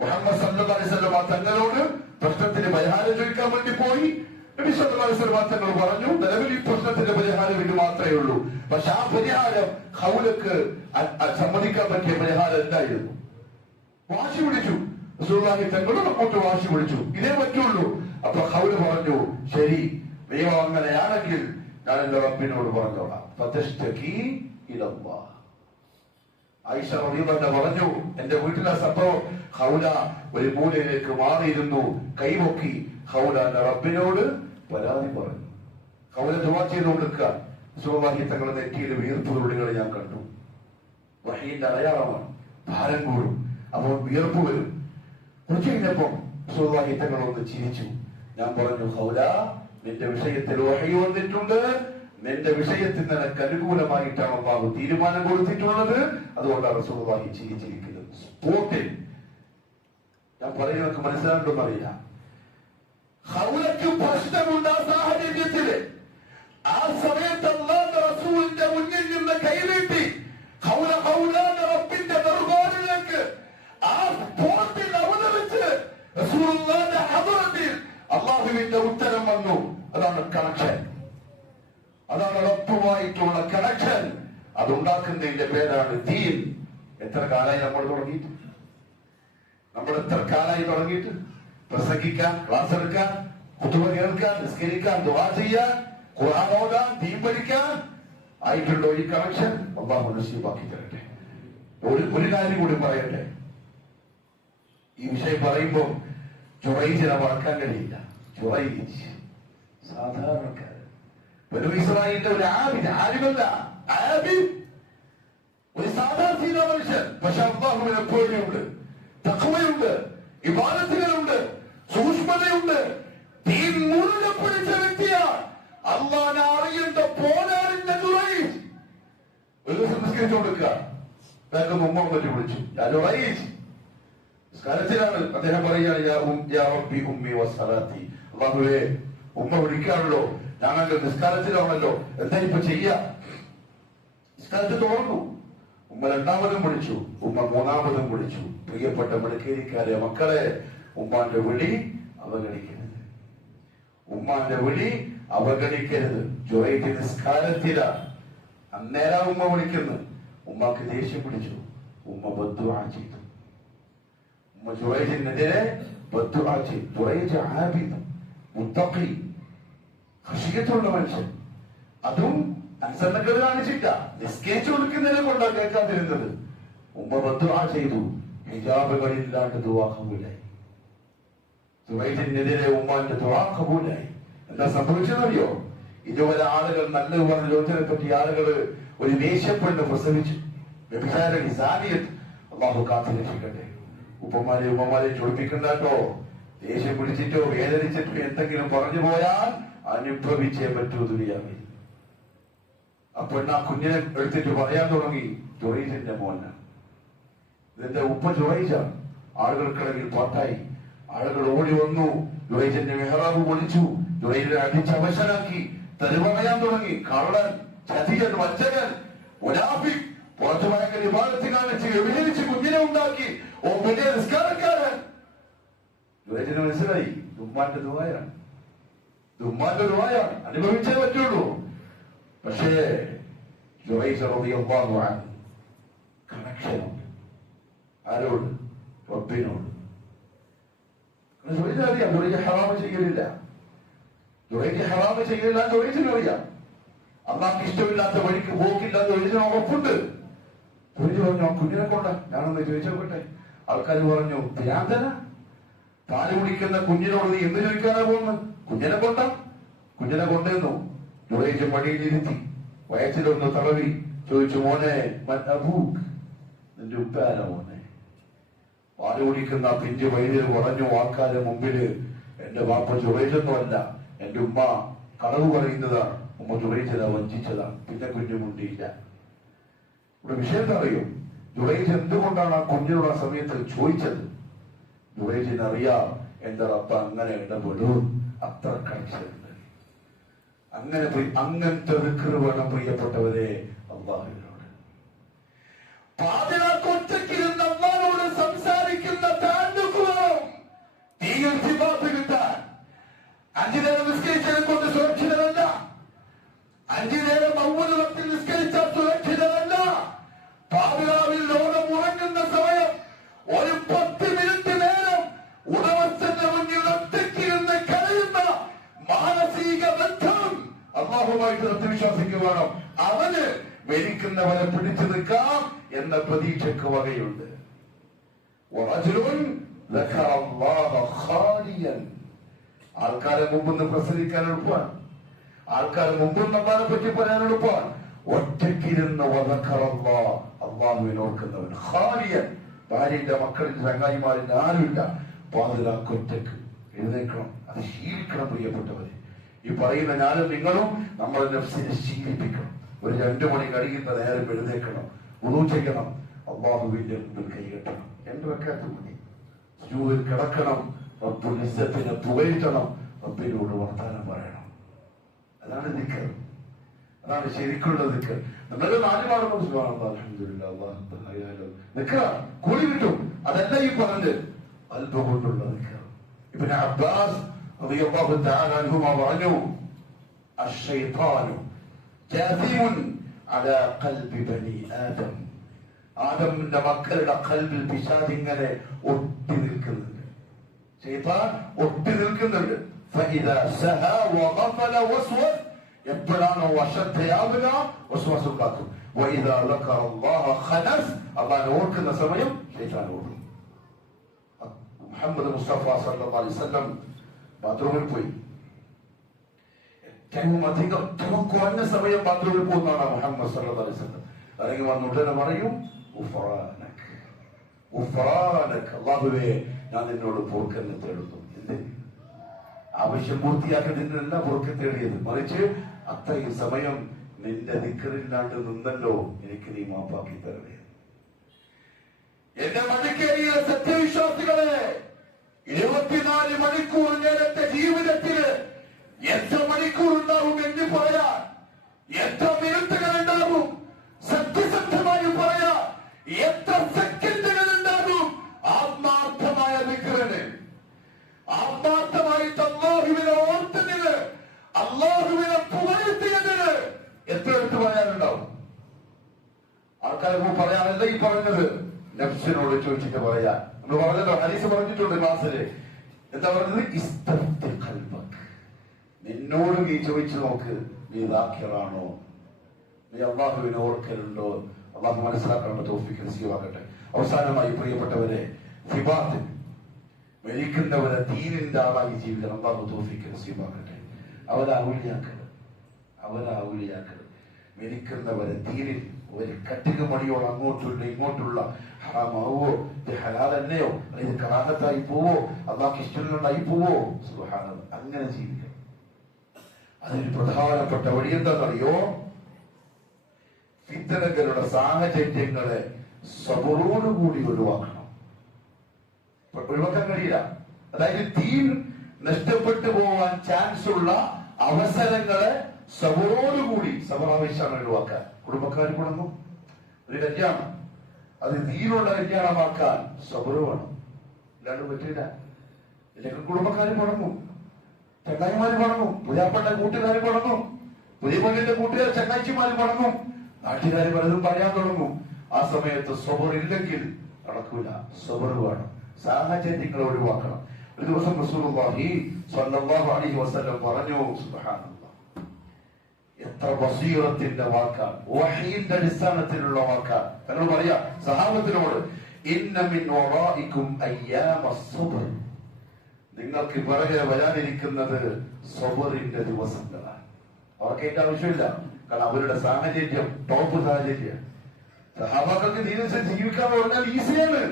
മുഹമ്മദ് സല്ലല്ലാഹു അലൈഹി വസല്ലം തങ്ങളോട് പ്രശ്നത്തിന് പരിഹാരം ചോദിക്കാൻ വേണ്ടി പോയി. നബി സല്ലല്ലാഹു അലൈഹി വസല്ലം തങ്ങൾ പറഞ്ഞു, നിലവിൽ ഈ പ്രശ്നത്തിന്റെ പരിഹാരം ഇത് മാത്രമേ ഉള്ളൂ. പക്ഷെ ആ പരിഹാരം ഖൗലക്ക് സമ്മതിക്കാൻ പറ്റിയ പരിഹാരം എന്തായിരുന്നു? വാശി പിടിച്ചു. റസൂലുള്ളാഹി തങ്ങളും അങ്ങോട്ട് വാശി പിടിച്ചു, ഇതേ പറ്റുള്ളൂ. അപ്പൊ ഖൗല് പറഞ്ഞു, ശരി, ദൈവം അങ്ങനെയാണെങ്കിൽ ഞാൻ എന്റെ റബ്ബിനോട് പറഞ്ഞോളാം. ഫതശ്തകി ഇലല്ലാഹ്. ആയിഷ റളിയല്ലാഹു പറഞ്ഞു, എന്റെ വീട്ടിലെ സംഭവം, ഖൗല ഒരു മൂലയിലേക്ക് മാറിയിരുന്നു, കൈപൊക്കി ഖൗല റബ്ബിനോട് പരാതി പറഞ്ഞു. ഖൗല ദുആ ചെയ്തു കൊടുക്കുക. റസൂലുള്ളാഹി തങ്ങളുടെ നെറ്റിയിൽ വീർപ്പ് തുള്ളികൾ ഞാൻ കണ്ടു. വഹീന്റെ അടയാളമാണ്. ഭാരം കൂടും, അപ്പോൾ വിയർപ്പ് വരും. കുറച്ചു കഴിഞ്ഞപ്പം റസൂലുള്ളാഹി തങ്ങൾ ഒന്ന് ചിരിച്ചു. ഞാൻ പറഞ്ഞു, ഖൗല, നിന്റെ വിഷയത്തിൽ വഹി വന്നിട്ടുണ്ട്. നിന്റെ വിഷയത്തിൽ നിനക്ക് അനുകൂലമായിട്ടാണ് അല്ലാഹു തീരുമാനം കൊടുത്തിട്ടുള്ളത്. അതുകൊണ്ടാണ് റസൂലുള്ളാഹി ചിരിച്ചിരിക്കുന്നത്. സ്പോട്ടിൽ. ഞാൻ പറയുന്നത് മനസ്സിലാകുമെന്ന് അറിയില്ല. ഖൗലക്ക് പ്രശ്നമുണ്ട് ആ സാഹചര്യത്തില്. ആ സമയത്ത് അല്ലാഹുവിന്റെ റസൂലിന്റെ മുന്നിൽ നിന്ന് കൈനീട്ടി ഖൗലാന്റെ റബ്ബിന്റെ ദർബാറിലേക്ക് ആ സ്പോട്ടിൽ അവതരിച്ച് റസൂലുള്ളാഹിന്റെ ഹദറത്തിൽ അല്ലാഹുവിന്റെ ഉത്തരം വന്നു. അതാണ് കണക്ഷൻ. അതാണ് റബ്ബുമായിട്ടുള്ള കണക്ഷൻ. അതുണ്ടാക്കുന്നതിന്റെ പേരാണ് ദീൻ. എത്ര കാലമായി നമ്മൾ തുടങ്ങിയിട്ട്? എത്ര കാലമായി തുടങ്ങിയിട്ട്? പ്രസംഗിക്കാൻ, ക്ലാസ് എടുക്കാൻ, ഖുതുബ കേൾക്കാൻ, നിസ്കരിക്കാൻ, ദുആ ചെയ്യാൻ, ഖുർആൻ ഓതാൻ, ദീൻ പഠിക്കാൻ ആയിട്ടുണ്ടോ ഈ കണക്ഷൻ? അല്ലാഹു നസീബാക്കി തരട്ടെ. ഒരു കാര്യം കൂടി പറയട്ടെ. ഈ വിഷയം പറയുമ്പോൾ ജുറൈജിനെ മറക്കാൻ കഴിയില്ല. ജുറൈജ് സാധാരണക്കാരൻ, ബനൂ ഇസ്രായേലിന്റെ ഒരു ആലിമല്ല, ഒരു സാധാരണ മനുഷ്യൻ. പക്ഷെ അല്ലാഹുവിനെ പേടിയുണ്ട്, തഖ്വയുണ്ട്, ഇബാദത്തുകളുണ്ട്, സൂക്ഷ്മതയുണ്ട്. ദീൻ മുറുകെ പിടിച്ച വ്യക്തിയാണ്. അല്ലാഹുവിനെ അറിയേണ്ട പോരാളിന്റെ ജുറൈജ്. ഒരു ദിവസം നിസ്കരിച്ചു കൊടുക്കുക. വേഗം ഉമ്മ പറ്റി വിളിച്ചു, ജുറൈജ് നിസ്കാരത്തിലാണ്. അദ്ദേഹം പറയുകയാണ്, യാ റബ്ബി ഉമ്മി വസ്സലാത്തി. അല്ലാഹുവേ, ഉമ്മ വിളിക്കാണല്ലോ, ഞാനല്ലോ നിസ്കാരത്തിലാണല്ലോ, എന്താ ഇപ്പൊ ചെയ്യാ? നിസ്കാരത്തിൽ തുറന്നു. ഉമ്മ രണ്ടാമതും വിളിച്ചു, ഉമ്മ മൂന്നാമതും വിളിച്ചു. പ്രിയപ്പെട്ട മടക്കേരിക്കാരെ മക്കളെ, ഉമ്മാന്റെ വിളി അവഗണിക്കരുത്. ഉമ്മാന്റെ വിളി അവഗണിക്കരുത്. ജുറൈജ് നിസ്കാരത്തിലാ. അന്നേരം ഉമ്മ വിളിക്കുന്നു. ഉമ്മക്ക് ദേഷ്യം പിടിച്ചു. ഉമ്മ ബദ്ദുആ ചെയ്തു. ഉമ്മ ജുറൈജിനെതിരെ ബദ്ദുആ ചെയ്തു. ജുറൈജ് ആബിദ്, മുത്തഖി, ഖശിയത്തുള്ള മനുഷ്യൻ. അതും അനുസരണക്കേട് കാണിച്ചില്ല. നിസ്കരിച്ചു കൊടുക്കുന്നതിനെ കൊണ്ടാണ് കേൾക്കാതിരുന്നത്. ഉമ്മ ബദ്ദുആ ചെയ്തു. ഹിജാബുകളില്ലാണ്ട് ദുആ ഖബൂലായി. ജുറൈജിനെതിരെ ഉമ്മാന്റെ ദുആ ഖബൂലായി. എന്താ സംഭവിച്ചതറിയോ? ഇതുവരെ ആളുകൾ നല്ലത് പറഞ്ഞ ലോകത്തിനെ പറ്റി ആളുകൾ ഒരു വേശ്യപ്പെണ്ണ് പ്രസവിച്ചു. വ്യഭിചാരണി, സാനിയത്ത്. അല്ലാഹു കാത്തുരക്ഷിക്കട്ടെ. ഉമ്മമാരെ ചൊടിപ്പിക്കണ്ടോ? ദേഷ്യം പിടിച്ചിട്ടോ വേദനിച്ചിട്ടോ എന്തെങ്കിലും പറഞ്ഞു പോയാൽ അനുഭവിച്ചേ പറ്റൂ ദുനിയാവിൽ. ആ പെണ്ണ് ആ കുഞ്ഞിനെ എടുത്തിട്ട് പറയാൻ തുടങ്ങി, ജുറൈജിന്റെ മോനാണ്. ഇതിന്റെ ഉപ്പ ജുറൈജാണ്. ആളുകൾക്കിടയിൽ പാട്ടായി. ആളുകൾ ഓടി വന്നു. ജുറൈജിന്റെ മെഹ്റാബ് പൊളിച്ചു. ജുറൈജിനെ അടിച്ച് അവശനാക്കി. തെറി പറയാൻ തുടങ്ങി. കള്ളൻ, ചതിയൻ, വഞ്ചകൻ, മുനാഫിക്, പുറത്തു ഭയങ്കര വിഭാഗത്തിൽ കാണിച്ച് വ്യഭിചരിച്ച് കുഞ്ഞിനെ ഉണ്ടാക്കി. ഓ വലിയ നിസ്കാരക്കാരൻ. ജുറൈജിന് മനസ്സിലായി, ഉമ്മാന്റെ ദുആയാണ്. ഉമ്മാന്റെ ദുആയാണ്, അനുഭവിച്ചേ പറ്റുള്ളൂ. പക്ഷേ ജുറൈജ് റളിയല്ലാഹു അൻഹു കണക്ഷനുണ്ട്. ആരോട്? റബ്ബിനോട്. 7 അറിയാം ജുറൈജ് ഹറാമ് ചെയ്യലില്ല, ജുറൈജ് ഹറാമ് ചെയ്യലില്ല, ജുറൈജിന് അറിയാം. അള്ളാഹ്ക്ക് ഇഷ്ടമില്ലാത്ത വഴിക്ക് പോക്കില്ല, ജുറൈജിന് ഉറപ്പുണ്ട്. ജുറൈജ് പറഞ്ഞു കുഞ്ഞിനെ കൊണ്ട ഞാനൊന്ന് ചോദിച്ചോട്ടെ. ആൾക്കാർ പറഞ്ഞു ഭ്രാന്തന, പാല് കുടിക്കുന്ന കുഞ്ഞിനോട് നീ എന്ന് ചോദിക്കാനാ പോകുന്നത്? കുഞ്ഞിനെ കൊണ്ട. കുഞ്ഞിനെ കൊണ്ടുവന്നു, ജുറൈജ് മടിയിലിരുത്തി, വയറ്റിലൊന്ന് തടവി, ചോദിച്ചു മോനെ നിന്റെ ഉപ്പാന മോനെ? പാല് കുടിക്കുന്ന പിഞ്ചു വൈദ്യര് പറഞ്ഞു ആൾക്കാരുടെ മുമ്പില്, എന്റെ വാപ്പ ജുറൈജൊന്നുമല്ല, എന്റെ ഉമ്മ കളവ് പറയുന്നതാണ്, ഉമ്മ ജുറൈജിനെ വഞ്ചിച്ചതാണ്. പിന്നെ കുഞ്ഞു മുണ്ടിയില്ല. ഇവിടെ വിഷയം അറിയും, ജുറൈജ് എന്തുകൊണ്ടാണ് ആ കുഞ്ഞിനോട് ആ സമയത്ത് ചോദിച്ചത്? ജുറൈജിന് അറിയാം എന്റെ റബ്ബ് അങ്ങനെ ഇടപെടും, അത്ര കണക്ഷനുണ്ട്. അങ്ങനത്തെ ദിക്ർ വേണം പ്രിയപ്പെട്ടവരെ അല്ലാഹുവിനോട്. പാതിരാക്കൊറ്റക്കിരുന്ന് അല്ലാഹുവോട് സംസാരിക്കുന്ന താഴ്ന്നുവേണം തീയിൽ സിഫാത്ത് കിട്ടാൻ. 5 നേരം നിസ്കരിച്ചതിനെ കൊണ്ട് സുരക്ഷിതരല്ല, 5 നേരം അവ്വൽ വക്തിൽ നിസ്കരിച്ചാൽ സുരക്ഷിതരല്ല. പാതിരാവിൽ ലോകം ഉറങ്ങുന്ന സമയം ഒരു 10 മിനിറ്റ് നേരം ഉടമസ്ഥന്റെ മുന്നിൽ ഒറ്റയ്ക്കിരുന്ന് കരയുന്ന മാനസിക ബന്ധം അല്ലാഹുവുമായിട്ട് സത്യവിശ്വാസിക്ക് വേണം. അവന് മരിക്കുന്നവരെ പിടിച്ചു നിൽക്കാം എന്ന പ്രതീക്ഷയ്ക്ക് വകയുണ്ട്. ആൾക്കാരെ മുമ്പ് പ്രസരിക്കാൻ എളുപ്പമാണ്, ആൾക്കാരെ മുമ്പ് നമ്മളെ പറ്റി പറയാൻ എളുപ്പമാണ്. ഒറ്റയ്ക്കിരുന്ന് അള്ളാഹുവിനെ ഓർക്കുന്നവൻ ഖാലിയൻ. ഭാര്യന്റെ മക്കളിൽ ചങ്ങായിമാരിൽ ആരുമില്ല, പാതിരാക്കൊറ്റക്ക് എഴുന്നേൽക്കണം. അത് ശീലിക്കണം പ്രിയപ്പെട്ടവരെ. ഈ പറയുന്ന ഞാനും നിങ്ങളും നമ്മുടെ നഫ്സിനെ ശീലിപ്പിക്കണം. ഒരു 2 മണി കഴിയുന്ന നേരം എഴുന്നേൽക്കണം, വുളൂ ചെയ്യണം, അല്ലാഹുവിന്റെ മുമ്പിൽ കൈകെട്ടണം. 2 റക്അത്ത് മതി. സുജൂദിൽ കിടക്കണം, റബ്ബുൽ ഇസ്സത്തിനെ പുകഴ്ത്തണം, റബ്ബിനോട് വർത്തമാനം പറയണം. അതാണ് ദിക്ർ, അതാണ് ശരിക്കുള്ള ദിക്ർ. നമ്മള് 4 പാടുമ്പോൾ സുബ്ഹാനല്ലാഹ് അൽഹംദുലില്ലാഹ് അല്ലാഹു അക്ബർ ദിക്ർ കൂലി കിട്ടും. അതല്ല ഈ പറഞ്ഞത് ഖൽബ് കൊണ്ടുള്ള ദിക്ർ. ഇബ്നു അബ്ബാസ് റളിയല്ലാഹു തആല അൻഹുമാ പറഞ്ഞു അശ്ശൈത്താനു ജാസിമുൻ അലാ ഖൽബി ബനി ആദം. ആദമിന്റെ മക്കളുടെ ഖൽബിൽ പിശാച് ഇങ്ങനെ ഒട്ടി നിൽക്കുന്നുണ്ട്, ശൈത്താൻ ഒട്ടി നിൽക്കുന്നുണ്ട്. ഫഇദാ സഹാ വഗഫല വസ്വസ്, എപ്പോഴാണോ അശ്രദ്ധയാവുക വസ്വാസ് ഉണ്ടാക്കും. വഇദാ ദക്കറ അല്ലാഹ ഖനസ്, അല്ലാഹുവിനെ ഓർക്കുന്ന സമയം ശൈത്താൻ ഓടും. മുഹമ്മദ് മുസ്തഫ സല്ലല്ലാഹു അലൈഹി വസല്ലം ബാത്റൂമിൽ പോയി, ഏറ്റവും അധികം കുറഞ്ഞ സമയം ബാത്റൂമിൽ പോകുന്നതാണ് മുഹമ്മദ് സല്ലല്ലാഹു അലൈഹി വസല്ലം. ഇറങ്ങി വന്നുടനെ പറയും അല്ലാഹുവേ ഞാൻ നിന്നോട് പൊറുക്കലിനെ തേടുന്നു. എന്തിന്? ആവശ്യം പൂർത്തിയാക്കുന്നതിനല്ല പൊറുക്കൽ തേടിയത്, മറിച്ച് അത്രയും സമയം നിന്റെ ദിക്റില്ലാണ്ട് നിന്നല്ലോ, എനിക്ക് നീ മാപ്പാക്കി തരണേ. എന്റെ മടിക്കേരിയിലെ സത്യവിശ്വാസികളെ, 24 മണിക്കൂർ നേരത്തെ ജീവിതത്തില് എത്ര മണിക്കൂർ ഉണ്ടാവും എന്ന് പറയാൻ, എത്ര മിനിറ്റുകൾ ഉണ്ടാവും സത്യസന്ധമായി പറയാൻ, എത്ര സെക്കൻഡുകൾ ഉണ്ടാകും ആത്മാർത്ഥമായ ദിക്റിന്, ആത്മാർത്ഥമായിട്ട് അല്ലാഹുവിനെ ഓർത്തതിന്, അല്ലാഹുവിനെ പുകഴ്ത്തിയതിന് എത്ര എടുത്ത് പറയാനുണ്ടാവും? ആൾക്കാരെ പറയാനല്ല ഈ പറഞ്ഞത്, നഫ്സിനോട് ചോദിച്ചിട്ട് പറയാ. നമ്മൾ പറഞ്ഞല്ലോ, ഹദീസ് പറഞ്ഞിട്ടുണ്ട് ക്ലാസ്സില്. എന്താ പറഞ്ഞത്? ഇസ്തഫ്തി ഖൽബക്. നിന്നോട് നീ ചോദിച്ചു നോക്ക്, നീ ദാഖിറാണോ, നീ അല്ലാഹുവിനെ ഓർക്കലുണ്ടോ? അല്ലാഹു മനസ്സിലാക്കാനുള്ള തൗഫീഖ് നസീബാക്കട്ടെ. അവസാനമായി പ്രിയപ്പെട്ടവരെ, സിബാത്ത് മരിക്കുന്നവരെ ദീനിന്റെ ആളായി ജീവിക്കാൻ അല്ലാഹു തൗഫീഖ് നസീബാക്കട്ടെ. അവരാവുലിയാക്കൾ മരിക്കുന്നവരെ ദീനിൽ ഒരു കട്ടിക മണിയോട് അങ്ങോട്ടുള്ള ഇങ്ങോട്ടുള്ള ഹറാമാവോ, ഇത് ഹലാൽ തന്നെയോ, ഇത് കറാഹത്തായി പോവോ, അള്ളാഹ്ക്ക് ഇഷ്ടമുണ്ടായി പോവോ, സുബ്ഹാനല്ലാഹ്, അങ്ങനെ ജീവിക്കണം. അതിന് പ്രധാനപ്പെട്ട വഴി എന്താണെന്നറിയോ? ഫിത്നകളുടെ സാഹചര്യങ്ങളെ സബറോടുകൂടി ഒഴിവാക്കണം. ഒഴിവാക്കാൻ കഴിയില്ല. അതായത് ദീൻ നഷ്ടപ്പെട്ടു പോവാൻ ചാൻസ് ഉള്ള അവസരങ്ങളെ സബറോടുകൂടി, സബർ ആവശ്യമാണ് ഒഴിവാക്കാൻ. കുടുംബക്കാർ മുടങ്ങും, ഒരു കല്യാണം അത് ദീനുള്ള കല്യാണമാക്കാൻ സബർ വേണം, ഇല്ലാണ്ട് പറ്റില്ല. ഇല്ലെങ്കിൽ കുടുംബക്കാർ മുടങ്ങും, ചങ്ങായിമാര് മുടങ്ങും, പുതിയാപ്പന്റെ കൂട്ടുകാർ മുടങ്ങും, പുതിയ പെണ്ണിന്റെ കൂട്ടുകാർ ചങ്ങാഴ്ചമാര് മുടങ്ങും, നാട്ടുകാർ പലതും പറയാൻ തുടങ്ങും. ആ സമയത്ത് സബർ ഇല്ലെങ്കിൽ നടക്കൂല. സബർ വേണം. സാഹചര്യങ്ങൾ ഒഴിവാക്കണം. ഒരു ദിവസം റസൂലുള്ളാഹി സ്വല്ലല്ലാഹു അലൈഹി വസല്ലം പറഞ്ഞു, സുബ്ഹാനല്ലാഹ്, എത്ര ബസീറത്തിന്റെ വാക്കാണ്, വഹീന്റെ അടിസ്ഥാനത്തിലുള്ള വാക്കാണ്. തങ്ങൾ പറയാ സഹാബത്തിനോട്, ഇന്ന മിൻ വറായിക്കും അയ്യാമസ് സബ്ർ, നിങ്ങൾക്ക് പിറകെ വരാനിരിക്കുന്നത് സബറിന്റെ ദിവസങ്ങളാണ്. അവർക്ക് ആവശ്യമില്ല, കാരണം അവരുടെ സാഹചര്യം ടോപ്പ് സാഹചര്യം. സഹാബാക്കൾക്ക് ദീനനുസരിച്ച് ജീവിക്കാൻ പറഞ്ഞാൽ ഈസിയാണ്.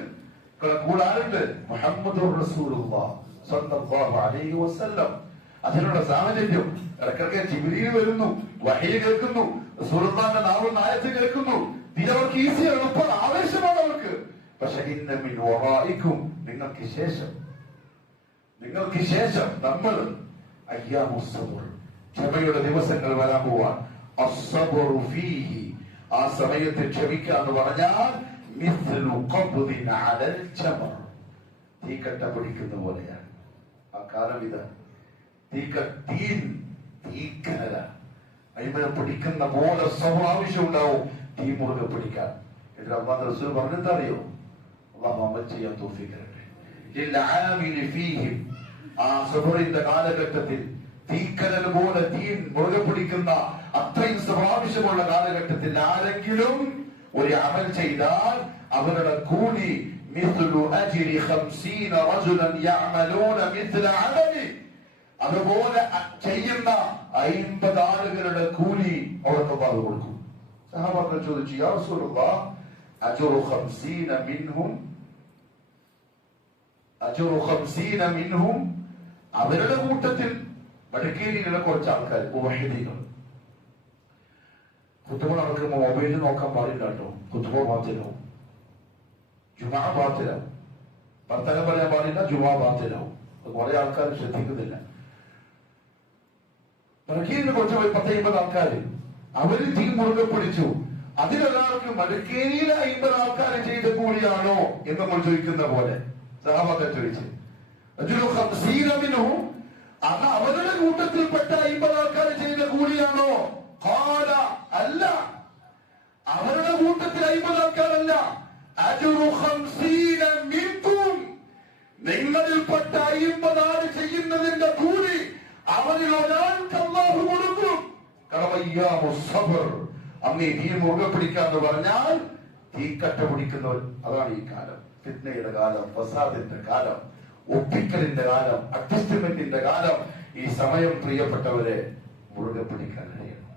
കൂടാറുണ്ട് മുഹമ്മദുർ റസൂലുള്ളാഹി സ്വല്ലല്ലാഹു അലൈഹി വസല്ലം. അതിനുള്ള സാഹചര്യം ഇടയ്ക്കൊക്കെ ജിബ്രീൽ വരുന്നു, വഹീ കേൾക്കുന്നു, റസൂലുള്ളാഹിന്റെ നാവും ആയത്ത് കേൾക്കുന്നു. അവർക്ക് ഈസിയാണ്, എളുപ്പം, ആവേശമാണ് അവർക്ക്. പക്ഷെ ഇന്ന മിൻ വറായിക്കും, നിങ്ങൾക്ക് ശേഷം നമ്മൾ അയ്യാമുസ് സബ്ർ, ക്ഷമയുടെ ദിവസങ്ങൾ വരാൻ പോവാൻ. അസ്സബ്റു ഫീഹി, ആ സമയത്ത് ക്ഷമിക്കുക എന്ന് പറഞ്ഞാൽ മിസ്ലു ഖബ്ദിൻ അലൽ ജമർ, തീക്കട്ട പിടിക്കുന്ന പോലെയാണ്. ആ കാലം ഇതാണ്. തീക്കനല അയിമനെ പിടിക്കുന്ന പോലെ സബ്ർ ആവശ്യമുണ്ടാവും, തീ മുറുകെ പിടിക്കാൻ. എന്നിട്ട് അല്ലാഹുവിന്റെ റസൂൽ പറഞ്ഞെന്താ അറിയോ? അല്ലാഹു അമൽ ചെയ്യാൻ തൗഫീഖ് തരട്ടെ. ലിൽആമിലി ഫീഹിം, ആ സബ്റിന്റെ കാലഘട്ടത്തിൽ തീക്കനൽ പോലെ തീ മുറുകെ പിടിക്കുന്ന അത്രയും ആവശ്യമുള്ള കാലഘട്ടത്തിൽ ആരെങ്കിലും ഒരു അമൽ ചെയ്താൽ അവരുടെ കൂലി മിസ്ലു അജ്രി 50 റജുലൻ യഅമലൂന മിസ്ല അമലി, അതുപോലെ ചെയ്യുന്ന 50 ആളുകളുടെ കൂലി അവർക്ക് അല്ലാഹു കൊടുക്കും. സഹാബാക്കൾ ചോദിച്ചു, യാ റസൂലല്ലാഹ്, അജ്റു 50 മിൻഹും, അവരുടെ കൂട്ടത്തിൽ വടക്കേരിയിലുള്ള കുറച്ച് ആൾക്കാർ മുവഹിദീങ്ങൾ. ഖുതുബ നടക്കുമ്പോൾ മൊബൈലിൽ നോക്കാൻ പാടില്ല കേട്ടോ. ഖുതുബ ബാത്തിലാവും, ജുമാ ബാത്തിലാവും, വർത്തമാനം പറയാൻ പാടില്ല, ജുമാ ബാത്തിലാവും. കുറെ ആൾക്കാർ ശ്രദ്ധിക്കുന്നില്ല. വടക്കേരിയിൽ കുറച്ച് 10-50 ആൾക്കാർ അവര് തീ മുറുകെ പിടിച്ചു. അതിലൊരാൾക്ക് മടക്കേരിയിലെ 50 ആൾക്കാർ ചെയ്ത കൂലിയാണോ എന്ന് നമ്മൾ ചോദിക്കുന്ന പോലെ സഹാബാക്കൾ ചോദിച്ചു. അത് അവരുടെ കൂട്ടത്തിൽപ്പെട്ട 50 ആൾക്കാർ ചെയ്ത കൂലിയാണോ? ഖാല അല്ല, അവരുടെ കൂട്ടത്തിൽ 50 ആൾക്കാരല്ല. അജ്റു 50 മിൻകും, നിങ്ങളിൽപ്പെട്ട 50 ആള് ചെയ്യുന്നതിന്റെ കൂലി അവരിൽ ഒരാൾക്ക് അല്ലാഹു കൊടുക്കും. കറവയ്യാമുസ് സബ്ർ, അങ്ങേ തീ മുറുകെ പിടിക്കാന്ന് പറഞ്ഞാൽ തീക്കട്ട പിടിക്കുന്നവർ. അതാണ് ഈ കാലം, ഫിത്നയുടെ കാലം, ഫസാദിന്റെ കാലം, ഒപ്പിക്കലിന്റെ കാലം, അഡ്ജസ്റ്റ്മെന്റിന്റെ കാലം. ഈ സമയം പ്രിയപ്പെട്ടവരെ മുറുകെ പിടിക്കാൻ കഴിയണം.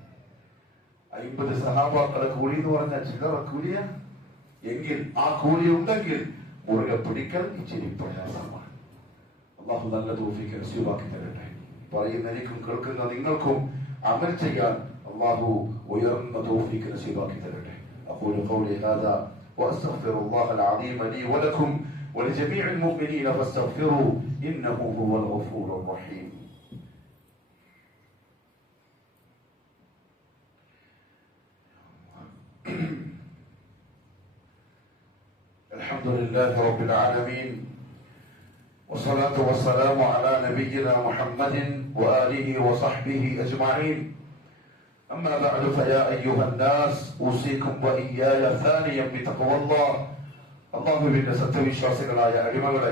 50 സഹാബാക്കളെ കൂലി എന്ന് പറഞ്ഞാൽ ചില്ലറ കൂലിയ എങ്കിൽ, ആ കൂലി ഉണ്ടെങ്കിൽ മുറുകെ പിടിക്കൽ ഇച്ചിരി പ്രയാസമാണ്. അല്ലാഹു നല്ല തൗഫീഖ് നസീബാക്കി തരട്ടെ. പറയുന്ന എനിക്കും കേൾക്കുന്ന നിങ്ങൾക്കും അമൽ ചെയ്യാൻ അല്ലാഹു ഉയർന്ന തൗഫീഖ് നസീബാക്കി തരട്ടെ. അഖൂലു ഖൗലി ഹാദാ വഅസ്തഗ്ഫിറുല്ലാഹൽ അദീമ ലീ വലക്കും ولجميع المؤمنين فاستغفروا إنه هو الغفور الرحيم. الحمد لله رب العالمين، والصلاة والسلام على نبينا محمد وآله وصحبه أجمعين. أما بعد، فيا أيها الناس أوصيكم وإياي ثانيا بتقوى الله. അള്ളാഹുവിന്റെ സത്യവിശ്വാസികളായ അടിമകളെ,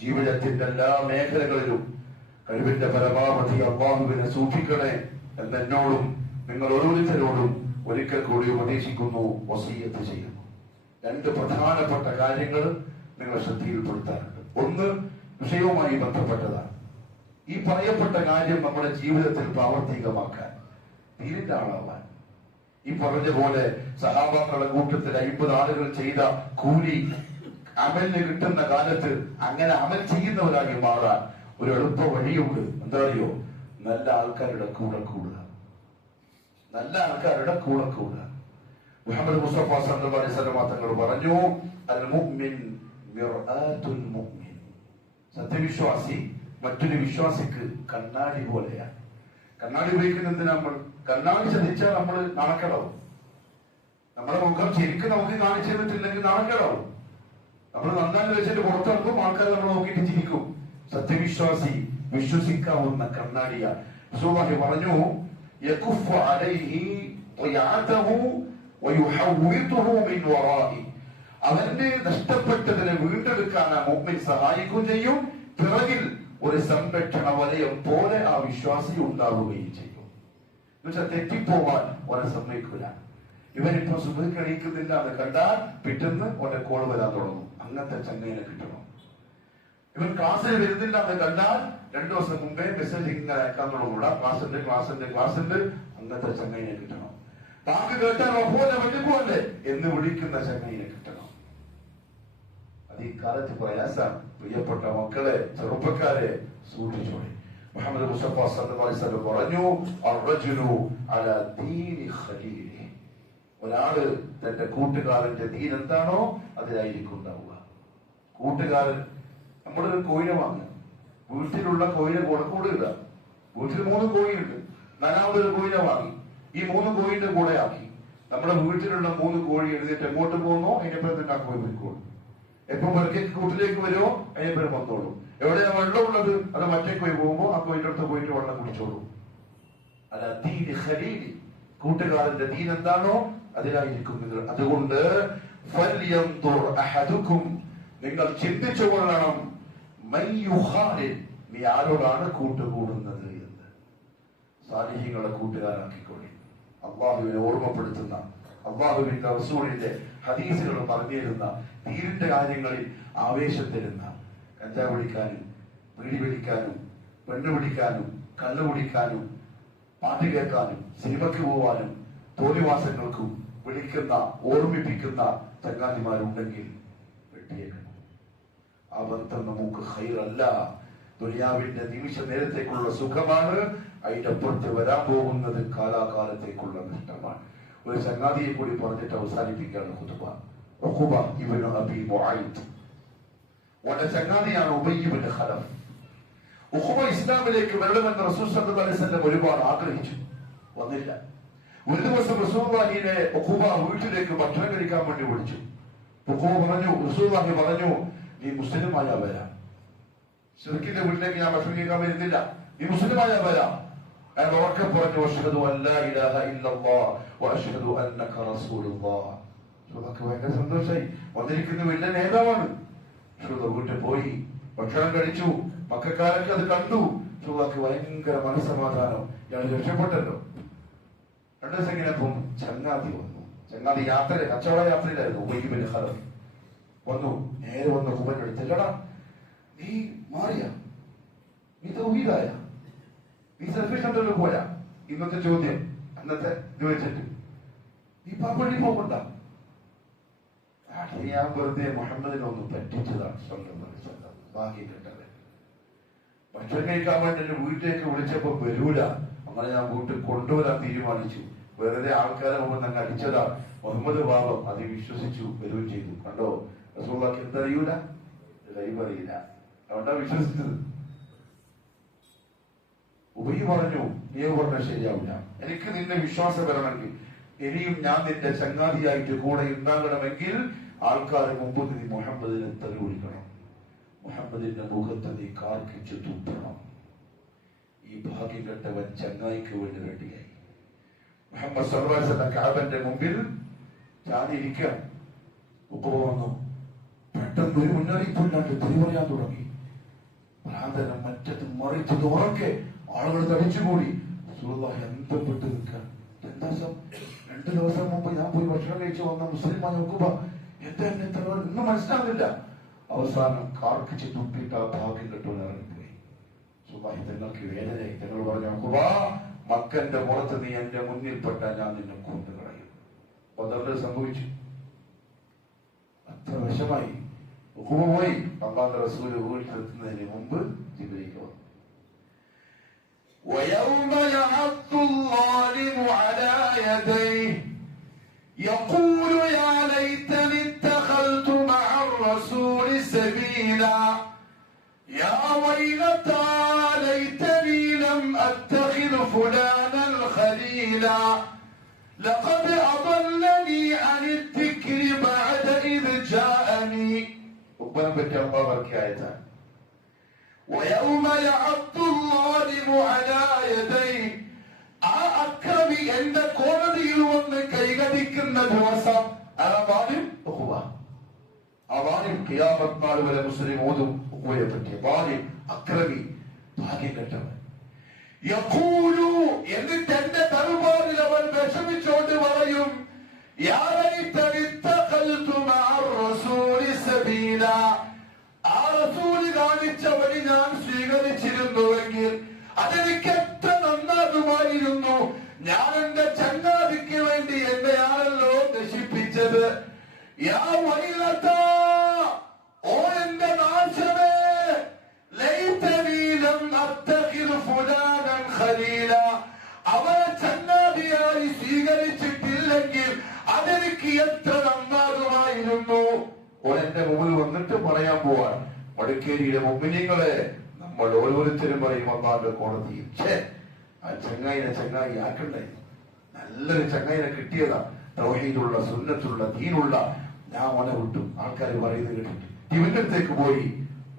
ജീവിതത്തിന്റെ എല്ലാ മേഖലകളിലും കഴിവിന്റെ പരമാവധി അള്ളാഹുവിനെ സൂക്ഷിക്കണേ എന്നോടും നിങ്ങൾ ഓരോരുത്തരോടും ഒരിക്കൽ കൂടി ഉപദേശിക്കുന്നു, വസിയ്യത്ത് ചെയ്യുന്നു. 2 പ്രധാനപ്പെട്ട കാര്യങ്ങൾ നിങ്ങളെ ശ്രദ്ധയിൽപ്പെടുത്താറുണ്ട്. ഒന്ന് വിഷയവുമായി ബന്ധപ്പെട്ടതാണ്. ഈ പറയപ്പെട്ട കാര്യം നമ്മുടെ ജീവിതത്തിൽ പ്രാവർത്തികമാക്കാൻ, ദീനിന്റെ ആളാവാൻ. ഈ പറഞ്ഞ പോലെ സഹാബാക്കളുടെ കൂട്ടത്തിൽ 50 ആളുകൾ ചെയ്ത കൂലി അമലിന് കിട്ടുന്ന കാലത്ത് അങ്ങനെ അമൽ ചെയ്യുന്നവരായി മാറാൻ ഒരു എളുപ്പ വഴിയുണ്ട്. എന്താ അറിയോ? നല്ല ആൾക്കാരുടെ കൂടെ കൂടുക. മുഹമ്മദ് മുസ്തഫ സല്ലല്ലാഹു അലൈഹി വസല്ലം തങ്ങൾ പറഞ്ഞു, അൽ മുഅ്മിൻ മിർആത്തുൽ മുഅ്മിൻ, സത്യവിശ്വാസി മറ്റൊരു വിശ്വാസിക്ക് കണ്ണാടി പോലെയാണ്. കണ്ണാടി ഉപയോഗിക്കുന്ന എന്തിനാ? നമ്മൾ കണ്ണാടി ശ്രദ്ധിച്ചാൽ നമ്മൾ നാണക്കേടാവും. നമ്മുടെ മുഖം ശരിക്കും നമുക്ക് കാണിച്ചു തന്നിട്ടില്ലെങ്കിൽ നാണക്കേടാവും. നമ്മൾ നന്നായി വെച്ചിട്ട് പുറത്തിറക്കും, ആൾക്കാർ നമ്മൾ നോക്കിയിട്ട് ചിരിക്കും. സത്യവിശ്വാസി വിശ്വസിക്കാവുന്ന കണ്ണാടിയാണ്. റസൂലുള്ളാഹി പറഞ്ഞു, യകുഫു അലൈഹി ഖിയാതഹു വയുഹവ്വിതുഹു മിൻ വറാഇ, അവന്റെ നഷ്ടപ്പെട്ടതിനെ വീണ്ടെടുക്കാൻ ആ മുഅ്മിൻ സഹായിക്കുകയും ചെയ്യും, പിറകിൽ ഒരു സംരക്ഷണ വലയം പോലെ ആ വിശ്വാസി ഉണ്ടാവുകയും ചെയ്യും. എന്നുവെച്ചാൽ തെറ്റിപ്പോവാൻ ഓനെ സമ്മതിക്കൂല. ഇവനിപ്പോ സുബഹ് എണീക്കുന്നില്ല എന്ന് കണ്ടാൽ പിറ്റേന്ന് ഓന്റെ കോൾ വരാൻ തുടങ്ങും. അങ്ങനത്തെ ചങ്ങയിനെ കിട്ടണം. ഇവൻ ക്ലാസ്സിൽ വരുന്നില്ല എന്ന് കണ്ടാൽ 2 ദിവസം മുമ്പേ മെസ്സേജ് ഇങ്ങനെ അയക്കാൻ തുടങ്ങൂടാ, ക്ലാസ് ഉണ്ട്. അങ്ങനത്തെ ചങ്ങയിനെ കിട്ടണം. താങ്ക് കേട്ടാൽ ഒപ്പോലെ വലിപ്പോലെ എന്ന് വിളിക്കുന്ന ചങ്ങയിനെ കിട്ടണം. അത് ഈ കാലത്ത് പ്രയാസം. പ്രിയപ്പെട്ട മക്കളെ, ചെറുപ്പക്കാരെ, സൂക്ഷിച്ചോളി. മുഹമ്മദ് മുസ്തഫ സല്ലല്ലാഹു അലൈഹി വസല്ലം പറഞ്ഞു, അർറജുലു അലാ ദീനി ഖലീലിഹി. ഒരാള് തന്റെ കൂട്ടുകാരന്റെ ദീൻ എന്താണോ അതിലായിരിക്കും ഉണ്ടാവുക. കൂട്ടുകാരൻ, നമ്മളൊരു കോഴിനെ വാങ്ങുക, വീട്ടിലുള്ള കോഴിനെ കൂടെ ഇടുക. വീട്ടിൽ 3 കോഴിയുണ്ട്, 4മതൊരു കോഴിനെ വാങ്ങി, ഈ 3 കോഴിന്റെ കൂടെ ആക്കി. നമ്മുടെ വീട്ടിലുള്ള 3 കോഴി എഴുതിയിട്ട് എങ്ങോട്ട് പോകുന്നോ അതിനെപ്പുറം തന്നെ ആ കോഴി പോയിക്കോളും. എപ്പം വെറുതെ കൂട്ടിലേക്ക് വരുമോ അതിനെപ്പുറം വന്നോളും. എവിടെയാ വെള്ളമുള്ളത് അത് മറ്റേ കോഴി പോകുമ്പോ ആ കോഴിന്റെ അടുത്ത് പോയിട്ട് വെള്ളം കുടിച്ചോളും. അല്ല, ദീനി ഖലീലി, കൂട്ടുകാരന്റെ ദീൻ എന്താണോ അതിലായിരിക്കും നിങ്ങൾ. അതുകൊണ്ട് ഫൽയൻദുർ അഹദുക്കും, നിങ്ങൾ ചിന്തിച്ചു കൊള്ളണം, മൻ യുഖാലിൽ, നീ ആരോടാണ് കൂട്ടുകൂടുന്നത് എന്ന്. സാലിഹീങ്ങളെ കൂട്ടുകാരാക്കിക്കൊള്ളി. അള്ളാഹുവിനെ ഓർമ്മപ്പെടുത്തുന്ന, അള്ളാഹുവിന്റെ റസൂലിന്റെ ഹദീസുകൾ പറഞ്ഞിരുന്ന, ദീനിന്റെ കാര്യങ്ങളിൽ ആവേശം തരുന്ന, കഞ്ചാവ് പിടിക്കാനും വീടി പിടിക്കാനും പെണ്ണു പിടിക്കാനും കള്ളു കുടിക്കാനും പാട്ട് കേൾക്കാനും സിനിമയ്ക്ക് പോവാനും തോന്നിവാസങ്ങൾക്കും വിളിക്കുന്ന ഓർമ്മിപ്പിക്കുന്ന ചങ്ങാതിമാരുണ്ടെങ്കിൽ വെട്ടിയേക്കണം. ആ ബന്ധം നമുക്ക് ഖൈറല്ല. ദുനിയാവിന്റെ നിമിഷ നേരത്തേക്കുള്ള സുഖമാണ്, അതിന്റെ അപ്പുറത്ത് വരാൻ പോകുന്നത് കാലാകാലത്തേക്കുള്ള നഷ്ടമാണ്. ഒരു ചങ്ങാതിയെ കൂടി പറഞ്ഞിട്ട് അവസാനിപ്പിക്കുകയാണ് ഖുതുബ. ഉഖബ ഇബ്നു അബീ മുഅയ്ത്, ഓന്റെ ചങ്ങാതിയാണ് ഉബയ്യ് ഇബ്നു ഖലഫ്. ഉഖബ ഇസ്ലാമിലേക്ക് വരണമെന്ന് റസൂൽ സല്ലല്ലാഹു അലൈഹി വസല്ലം ഒരുപാട് ആഗ്രഹിച്ചു, വന്നില്ല. ഒരു ദിവസം റസൂലുള്ളാഹിയെ ഉഖബ വീട്ടിലേക്ക് ഭക്ഷണം കഴിക്കാൻ വേണ്ടി വിളിച്ചു. ഉഖബ പറഞ്ഞു, റസൂലുള്ളാഹി പറഞ്ഞു, നീ മുസ്ലിമായ വരാം. ശിർക്കിന്റെ വീട്ടിലേക്ക് ഞാൻ ഭക്ഷണം കഴിക്കാൻ വരുന്നില്ല, നീ മുസ്ലിമായ വരാം. അയാൾ ഉറക്കെ പറഞ്ഞു, അശ്ഹദു അല്ലാ ഇലാഹ ഇല്ലല്ലാഹ് വഅശ്ഹദു അന്നക റസൂലുള്ളാഹ്. റസൂലുള്ളാഹിക്ക് ഭയങ്കര സന്തോഷമായി. വന്നിരിക്കുന്ന വലിയ നേതാവാണ്. റസൂലുള്ളാഹി വീട്ടിൽ പോയി ഭക്ഷണം കഴിച്ചു. മക്കക്കാരൊക്കെ അത് കണ്ടു. റസൂലുള്ളാഹിക്ക് ഭയങ്കര മനസ്സമാധാനം. ഇയാൾ രക്ഷപ്പെട്ടല്ലോ. 2 ദിവസം കഴിഞ്ഞപ്പം ചങ്ങാതി വന്നു. ചങ്ങാതി കച്ചവട യാത്രയിലായിരുന്നു. ഉബയ്യ് ഇബ്നു ഖലഫ് വന്നു. നേരെ വന്ന് ഉബയ്യ് എടുത്തില്ലടാ, നീ മാറിയ, നീ തൗഹീദായ, നീ സെൽഫിഷ് കണ്ടല്ലോ പോയാ. ഇന്നത്തെ ചോദ്യം, അന്നത്തെ ഇത് വെച്ചിട്ട് നീ പള്ളി പോകണ്ട. ഞാൻ വെറുതെ മുഹമ്മദിനെ ഒന്ന് പറ്റിച്ചതാണ്. ബാക്കി കേട്ടത് ഭക്ഷണം കഴിക്കാൻ വേണ്ടി എന്റെ വീട്ടിലേക്ക് വിളിച്ചപ്പോ വരൂല. അങ്ങനെ ഞാൻ വീട്ടിൽ കൊണ്ടുവരാൻ തീരുമാനിച്ചു. വെറുതെ ആൾക്കാരെ മുമ്പ് ഞങ്ങൾ അടിച്ചതാ. മുഹമ്മദ് പാപം അത് വിശ്വസിച്ചു വരികയും ചെയ്തു. കണ്ടോ, റസൂലുള്ളാഹിക്ക് എന്തറിയൂല, ഗൈബ് അറിയില്ല, അതുകൊണ്ടാ വിശ്വസിച്ചത്. ഉബയ്യ് പറഞ്ഞു, നീ പറഞ്ഞാൽ ശരിയാവില്ല, എനിക്ക് നിന്നെ വിശ്വാസം വരണമെങ്കിൽ, ഇനിയും ഞാൻ നിന്റെ ചങ്ങാതിയായിട്ട് കൂടെ ഉണ്ടാകണമെങ്കിൽ ആൾക്കാരെ മുമ്പ് നീ മുഹമ്മദിനെ തെറി വിളിക്കണം, മുഹമ്മദിന്റെ മുഖത്ത് നീ കാർക്കിച്ചു തുപ്പണം. ഈ ഭാഗ്യം കെട്ടവൻ ചങ്ങായിക്ക് വേണ്ടി റെഡിയായി. മുഹമ്മദ് സല്ലല്ലാഹു അലൈഹി വസല്ലം കഅബന്റെ മുമ്പിൽ ചാടിയിരിക്കുക. ഉഖബ വന്നു. പെട്ടെന്ന് ഒരു മുന്നറിയിപ്പില്ലാണ്ട് തെറി പറയാൻ തുടങ്ങി. ഭ്രാന്തനം മറ്റത് മറിച്ചത് ഉറക്കെ ആളുകൾ തടിച്ചുകൂടി. റസൂലുള്ളാഹി അന്തപ്പെട്ട് നിൽക്കാൻ. 2 ദിവസം മുമ്പ് ഞാൻ പോയി ഭക്ഷണം കഴിച്ചു വന്ന മുസ്ലിമായ ഉഖബ എന്താ എന്നെ ഇന്നും മനസ്സിലാകുന്നില്ല. അവസാനം കാർക്കിച്ച് തുപ്പിട്ട് ആ ഭാഗ്യം കെട്ടുകൊണ്ട് ഇറങ്ങിപ്പോയി. റസൂലുള്ളാഹി തങ്ങൾക്ക് വേദനയായി. തങ്ങൾ പറഞ്ഞു, ഉഖബ, മക്കന്റെ പുറത്ത് നീ എന്റെ മുന്നിൽപ്പെട്ട ഞാൻ നിന്നെ കൊന്നുകളയും. ബദറിൽ സംഭവിച്ചു. അത്ര വിഷമായി. ഉഖബ പോയി. അല്ലാഹുവിന്റെ റസൂൽ വീട്ടിലെത്തുന്നതിന് മുമ്പ് ജിബ്രീൽ വന്നു. ويوم يعض الظالم على يديه يقول يا ليتني اتخذت مع الرسول سبيلا يا ويلتى ليتني لم اتخذ فلانا خليلا لقد اضلني عن الذكر بعد اذ جاءني. ربنا بك الله بركاته. ويوم يعض الظالم على يديه, ആ അക്രമി എന്റെ കോടതിയിൽ വന്ന് കൈകടിക്കുന്ന ദിവസം ആ വാലിം ഖിയാമത്ത് നാൾ വരെ മുസ്ലിം ഓതും ഉപ്പയെ പറ്റിയ ബാല്യം അക്രമി ഭാഗ്യം കെട്ടവൻ. യഖൂലു, എന്നിട്ട് എന്റെ ദർബാറിൽ അവൻ വിഷമിച്ചോണ്ട് പറയും, യാ ലൈതനി ഇത്തഖൽതു മഅ റസൂലി സബീല, ആ റസൂല് കാണിച്ച വഴി ഞാൻ സ്വീകരിച്ചിരുന്നുവെങ്കിൽ അതെനിക്ക് എത്ര നന്നാകുമായിരുന്നു. ഞാൻ എന്റെ ചങ്ങാതിക്ക് വേണ്ടി എന്നെയാണല്ലോ നശിപ്പിച്ചത്. യാ വൈലതാ, ഓ എന്റെ നാശമേ, ലൈതനി ലം അത്തഖിദ് ഫുലാനൻ ഖലീല, അവനെ ചങ്ങാതിയായി സ്വീകരിച്ചിട്ടില്ലെങ്കിൽ അതെനിക്ക് എത്ര നന്നാകുമായിരുന്നു. എന്റെ മുമ്പിൽ വന്നിട്ട് പറയാൻ പോവാൻ, മടിക്കേരിയിലെ മുഅ്മിനീങ്ങളെ, നമ്മൾ ഓരോരുത്തരും പറയും അല്ലാഹുവിന്റെ കോടതിയിൽ, ആ ചങ്ങായി ആക്കണ്ടേ, നല്ലൊരു ചങ്ങായിനെ കിട്ടിയതാ, തൗഹീദുള്ള സുന്നത്തുള്ള ദീനുള്ള, ഞാൻ അവനെ വിട്ടു. ആൾക്കാർ പറയുന്നത് കേട്ടിട്ട് ഇവന്റെ അടുത്തേക്ക് പോയി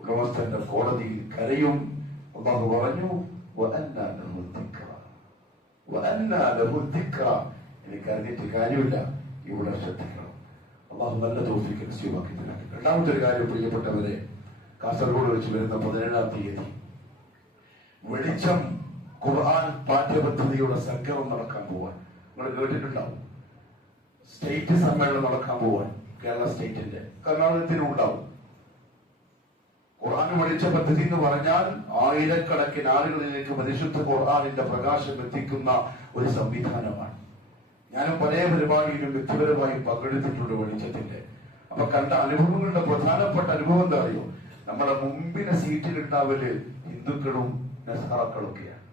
ഉടമസ്ഥന്റെ കോടതിയിൽ കരയും. അല്ലാഹു പറഞ്ഞു, എനിക്ക് അറിഞ്ഞിട്ട് കാര്യമില്ല, ഇവിടെ ശ്രദ്ധിക്കണം. അള്ളാഹു നല്ല തൗഫീഖ് നസീബാക്കി തരാം. രണ്ടാമത്തെ ഒരു കാര്യം, പ്രിയപ്പെട്ടവരെ, കാസർഗോഡ് വെച്ച് വരുന്ന 17-ാം തീയതി വെളിച്ചം ഖുർആൻ പാഠ്യപദ്ധതിയുടെ സംഗമം നടക്കാൻ പോവാൻ, നിങ്ങൾ കേട്ടിട്ടുണ്ടാവും. സ്റ്റേറ്റ് സമ്മേളനം നടക്കാൻ പോവാൻ കേരള സ്റ്റേറ്റിന്റെ, കർണാടകത്തിനും ഉണ്ടാവും. ഖുർആൻ വെളിച്ച പദ്ധതി എന്ന് പറഞ്ഞാൽ ആയിരക്കണക്കിന് ആളുകളിലേക്ക് പരിശുദ്ധ ഖുർആനിന്റെ പ്രകാശം എത്തിക്കുന്ന ഒരു സംവിധാനമാണ്. ഞാനും പല പരിപാടിയിലും വ്യക്തിപരമായും പങ്കെടുത്തിട്ടുണ്ട് വെളിച്ചത്തിന്റെ. അപ്പൊ കണ്ട അനുഭവങ്ങളുടെ പ്രധാനപ്പെട്ട അനുഭവം എന്താ അറിയോ? നമ്മുടെ മുമ്പിലെ സീറ്റിലുണ്ടാവല് ഹിന്ദുക്കളും നസാറാക്കളൊക്കെയാണ്,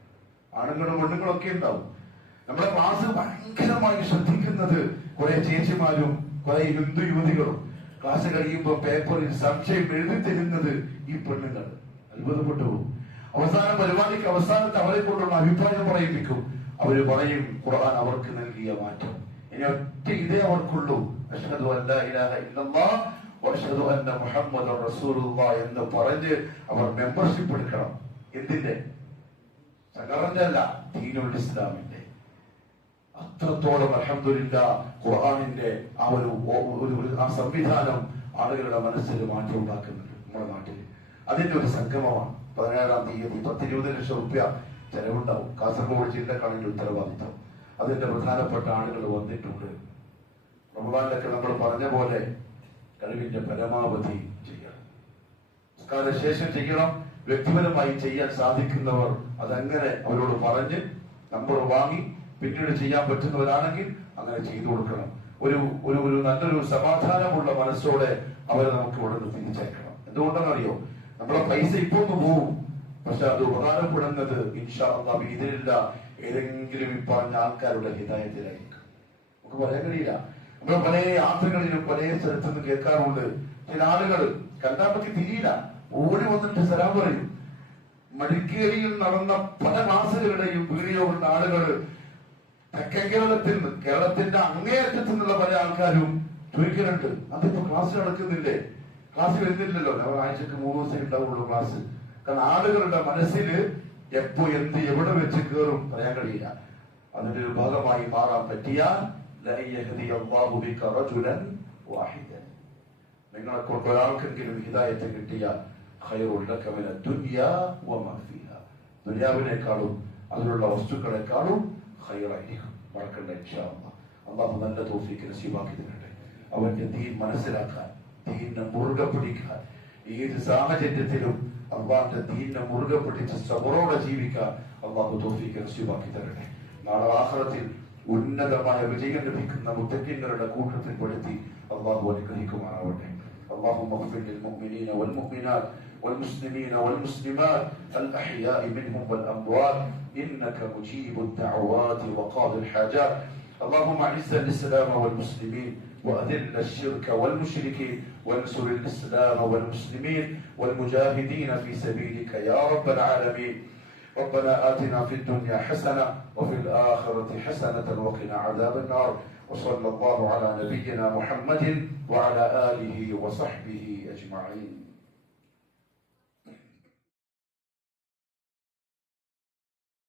ആണുങ്ങളും പെണ്ണുങ്ങളൊക്കെ ഉണ്ടാവും. നമ്മുടെ ക്ലാസ് ഭയങ്കരമായി ശ്രദ്ധിക്കുന്നത് കുറെ ചേച്ചിമാരും കുറെ ഹിന്ദു യുവതികളും. ക്ലാസ് കഴിയുമ്പോ പേപ്പറിൽ സംശയം എഴുതി തരുന്നത് ഈ പെണ്ണുങ്ങൾ. അത്ഭുതപ്പെട്ടു പോകും. അവസാന പരിപാടിക്ക് അവസാനത്തെ അവരെ കൊണ്ടുള്ള അഭിപ്രായം പറയിപ്പിക്കും. അവര് പറയും ഖുർആൻ അവർക്ക് നൽകിയ മാറ്റം. ഇനി ഒറ്റ ഇതേ അവർക്കുള്ളൂ, അഷ്ഹദു അല്ലാ ഇലാഹ ഇല്ലല്ലാഹ് വഅഷ്ഹദു അന്ന മുഹമ്മദൻ റസൂലുള്ളാഹ് എന്ന് പറഞ്ഞ് അവർ മെമ്പർഷിപ്പ് എടുക്കണം. എന്തിന്റെ? സംഘടനയുടെ അല്ല, ദീനുൽ ഇസ്ലാമിന്റെ. അത്രത്തോളം അൽഹംദുലില്ലാഹ് ഖുർആനിന്റെ ആ ഒരു ആ സംവിധാനം ആളുകളുടെ മനസ്സിൽ മാറ്റം ഉണ്ടാക്കുന്നുണ്ട് നമ്മുടെ നാട്ടിൽ. അതിന്റെ ഒരു സംഗമമാണ് 17-ാം തീയതി. 10-20 ലക്ഷം രൂപ ചെലവുണ്ടാവും. കാസർഗോഡ് ജില്ലക്കാണെങ്കിൽ ഉത്തരവാദിത്വം. അതിന്റെ പ്രധാനപ്പെട്ട ആളുകൾ വന്നിട്ടുണ്ട്. റമദാനിലൊക്കെ നമ്മൾ പറഞ്ഞ പോലെ കഴിവിന്റെ പരമാവധി ചെയ്യണം. നിസ്കാര ശേഷം ചെയ്യണം. വ്യക്തിപരമായി ചെയ്യാൻ സാധിക്കുന്നവർ അതങ്ങനെ അവരോട് പറഞ്ഞ് നമ്പർ വാങ്ങി പിന്നീട് ചെയ്യാൻ പറ്റുന്നവരാണെങ്കിൽ അങ്ങനെ ചെയ്തു കൊടുക്കണം. ഒരു ഒരു ഒരു നല്ലൊരു സമാധാനമുള്ള മനസ്സോടെ അവരെ നമുക്ക് ഇവിടെ നിന്ന് തിരിച്ചയക്കണം. എന്തുകൊണ്ടെന്നറിയോ? നമ്മളെ പൈസ ഇപ്പൊ ഒന്ന് പോവും, പക്ഷെ അത് ഉപകാരപ്പെടുന്നത് ഇൻഷാ അല്ലാഹ് ബിഇദ്നില്ല ഏതെങ്കിലും ഈ പറഞ്ഞ ആൾക്കാരുടെ ഹിദായത്തിലായിരിക്കും. നമുക്ക് പറയാൻ കഴിയില്ല. നമ്മൾ പല യാത്രകളിലും പല സ്ഥലത്തു നിന്ന് കേൾക്കാറുണ്ട്, ചില ആളുകൾ കണ്ടാൽ പറ്റി തിരിയില്ല, ഓടി വന്നിട്ട് സലാം പറയും. മടിക്കേരിയിൽ നടന്ന പല ക്ലാസുകളുടെയും വീഡിയോ കണ്ട ആളുകൾ തെക്കൻ കേരളത്തിൽ നിന്ന്, കേരളത്തിന്റെ അങ്ങേയറ്റത്തു നിന്നുള്ള പല ആൾക്കാരും ചോദിക്കുന്നുണ്ട്, അതിപ്പോ ക്ലാസ് നടക്കുന്നില്ലേ, ക്ലാസ് വരുന്നില്ലല്ലോ. അവർ ആഴ്ചക്ക് 3 ദിവസം ഉണ്ടാവുള്ളൂ ക്ലാസ്. കാരണം ആളുകളുടെ മനസ്സിൽ എപ്പോ എന്ത് എവിടെ വെച്ച് കയറും പറയാൻ കഴിയില്ല. അതിന്റെ ഒരു ഭാഗമായി മാറാൻ പറ്റിയാൽ നിങ്ങളെ കൊണ്ട് ഒരാൾക്കെങ്കിലും ഹിദായത്ത് കിട്ടിയാൽ ദുനിയാവിനേക്കാളും അതിലുള്ള വസ്തുക്കളെക്കാളും ഖൈറായിരിക്കും. മറക്കണ്ട ഇൻഷാ അല്ലാഹ്. അല്ലാഹു നല്ല തൗഫീഖ് നസീബാക്കി തരട്ടെ. അവന്റെ ദീൻ മനസ്സിലാക്കാൻ, ദീനിനെ മുറുകെ പിടിക്കാൻ, ഏത് സാഹചര്യത്തിലും അള്ളാഹുന്റെ ദീനിനെ മുറുകെ പിടിച്ച് സബറോടെ ജീവിക്കാൻ അള്ളാഹു തൗഫീഖ് നസീബാക്കി തരട്ടെ. നാളെ ആഖിറത്തിൽ ഉന്നതമായ വിജയം ലഭിക്കുന്ന മുത്തഖീങ്ങളുടെ കൂട്ടത്തിൽ പെടുത്തി അള്ളാഹു അനുഗ്രഹിക്കുമാറാവട്ടെ. اللهم اغفر للمؤمنين والمؤمنات والمسلمين والمسلمات الأحياء منهم والأموات إنك مجيب الدعوات وقاضي الحاجات. اللهم اعز الإسلام والمسلمين وأذل الشرك والمشركين وانصر الإسلام والمسلمين والمجاهدين في سبيلك يا رب العالمين. ربنا آتنا في الدنيا حسنة وفي الآخرة حسنة وقنا عذاب النار. وصلى الله على نبينا محمد وعلى آله وصحبه أجمعين.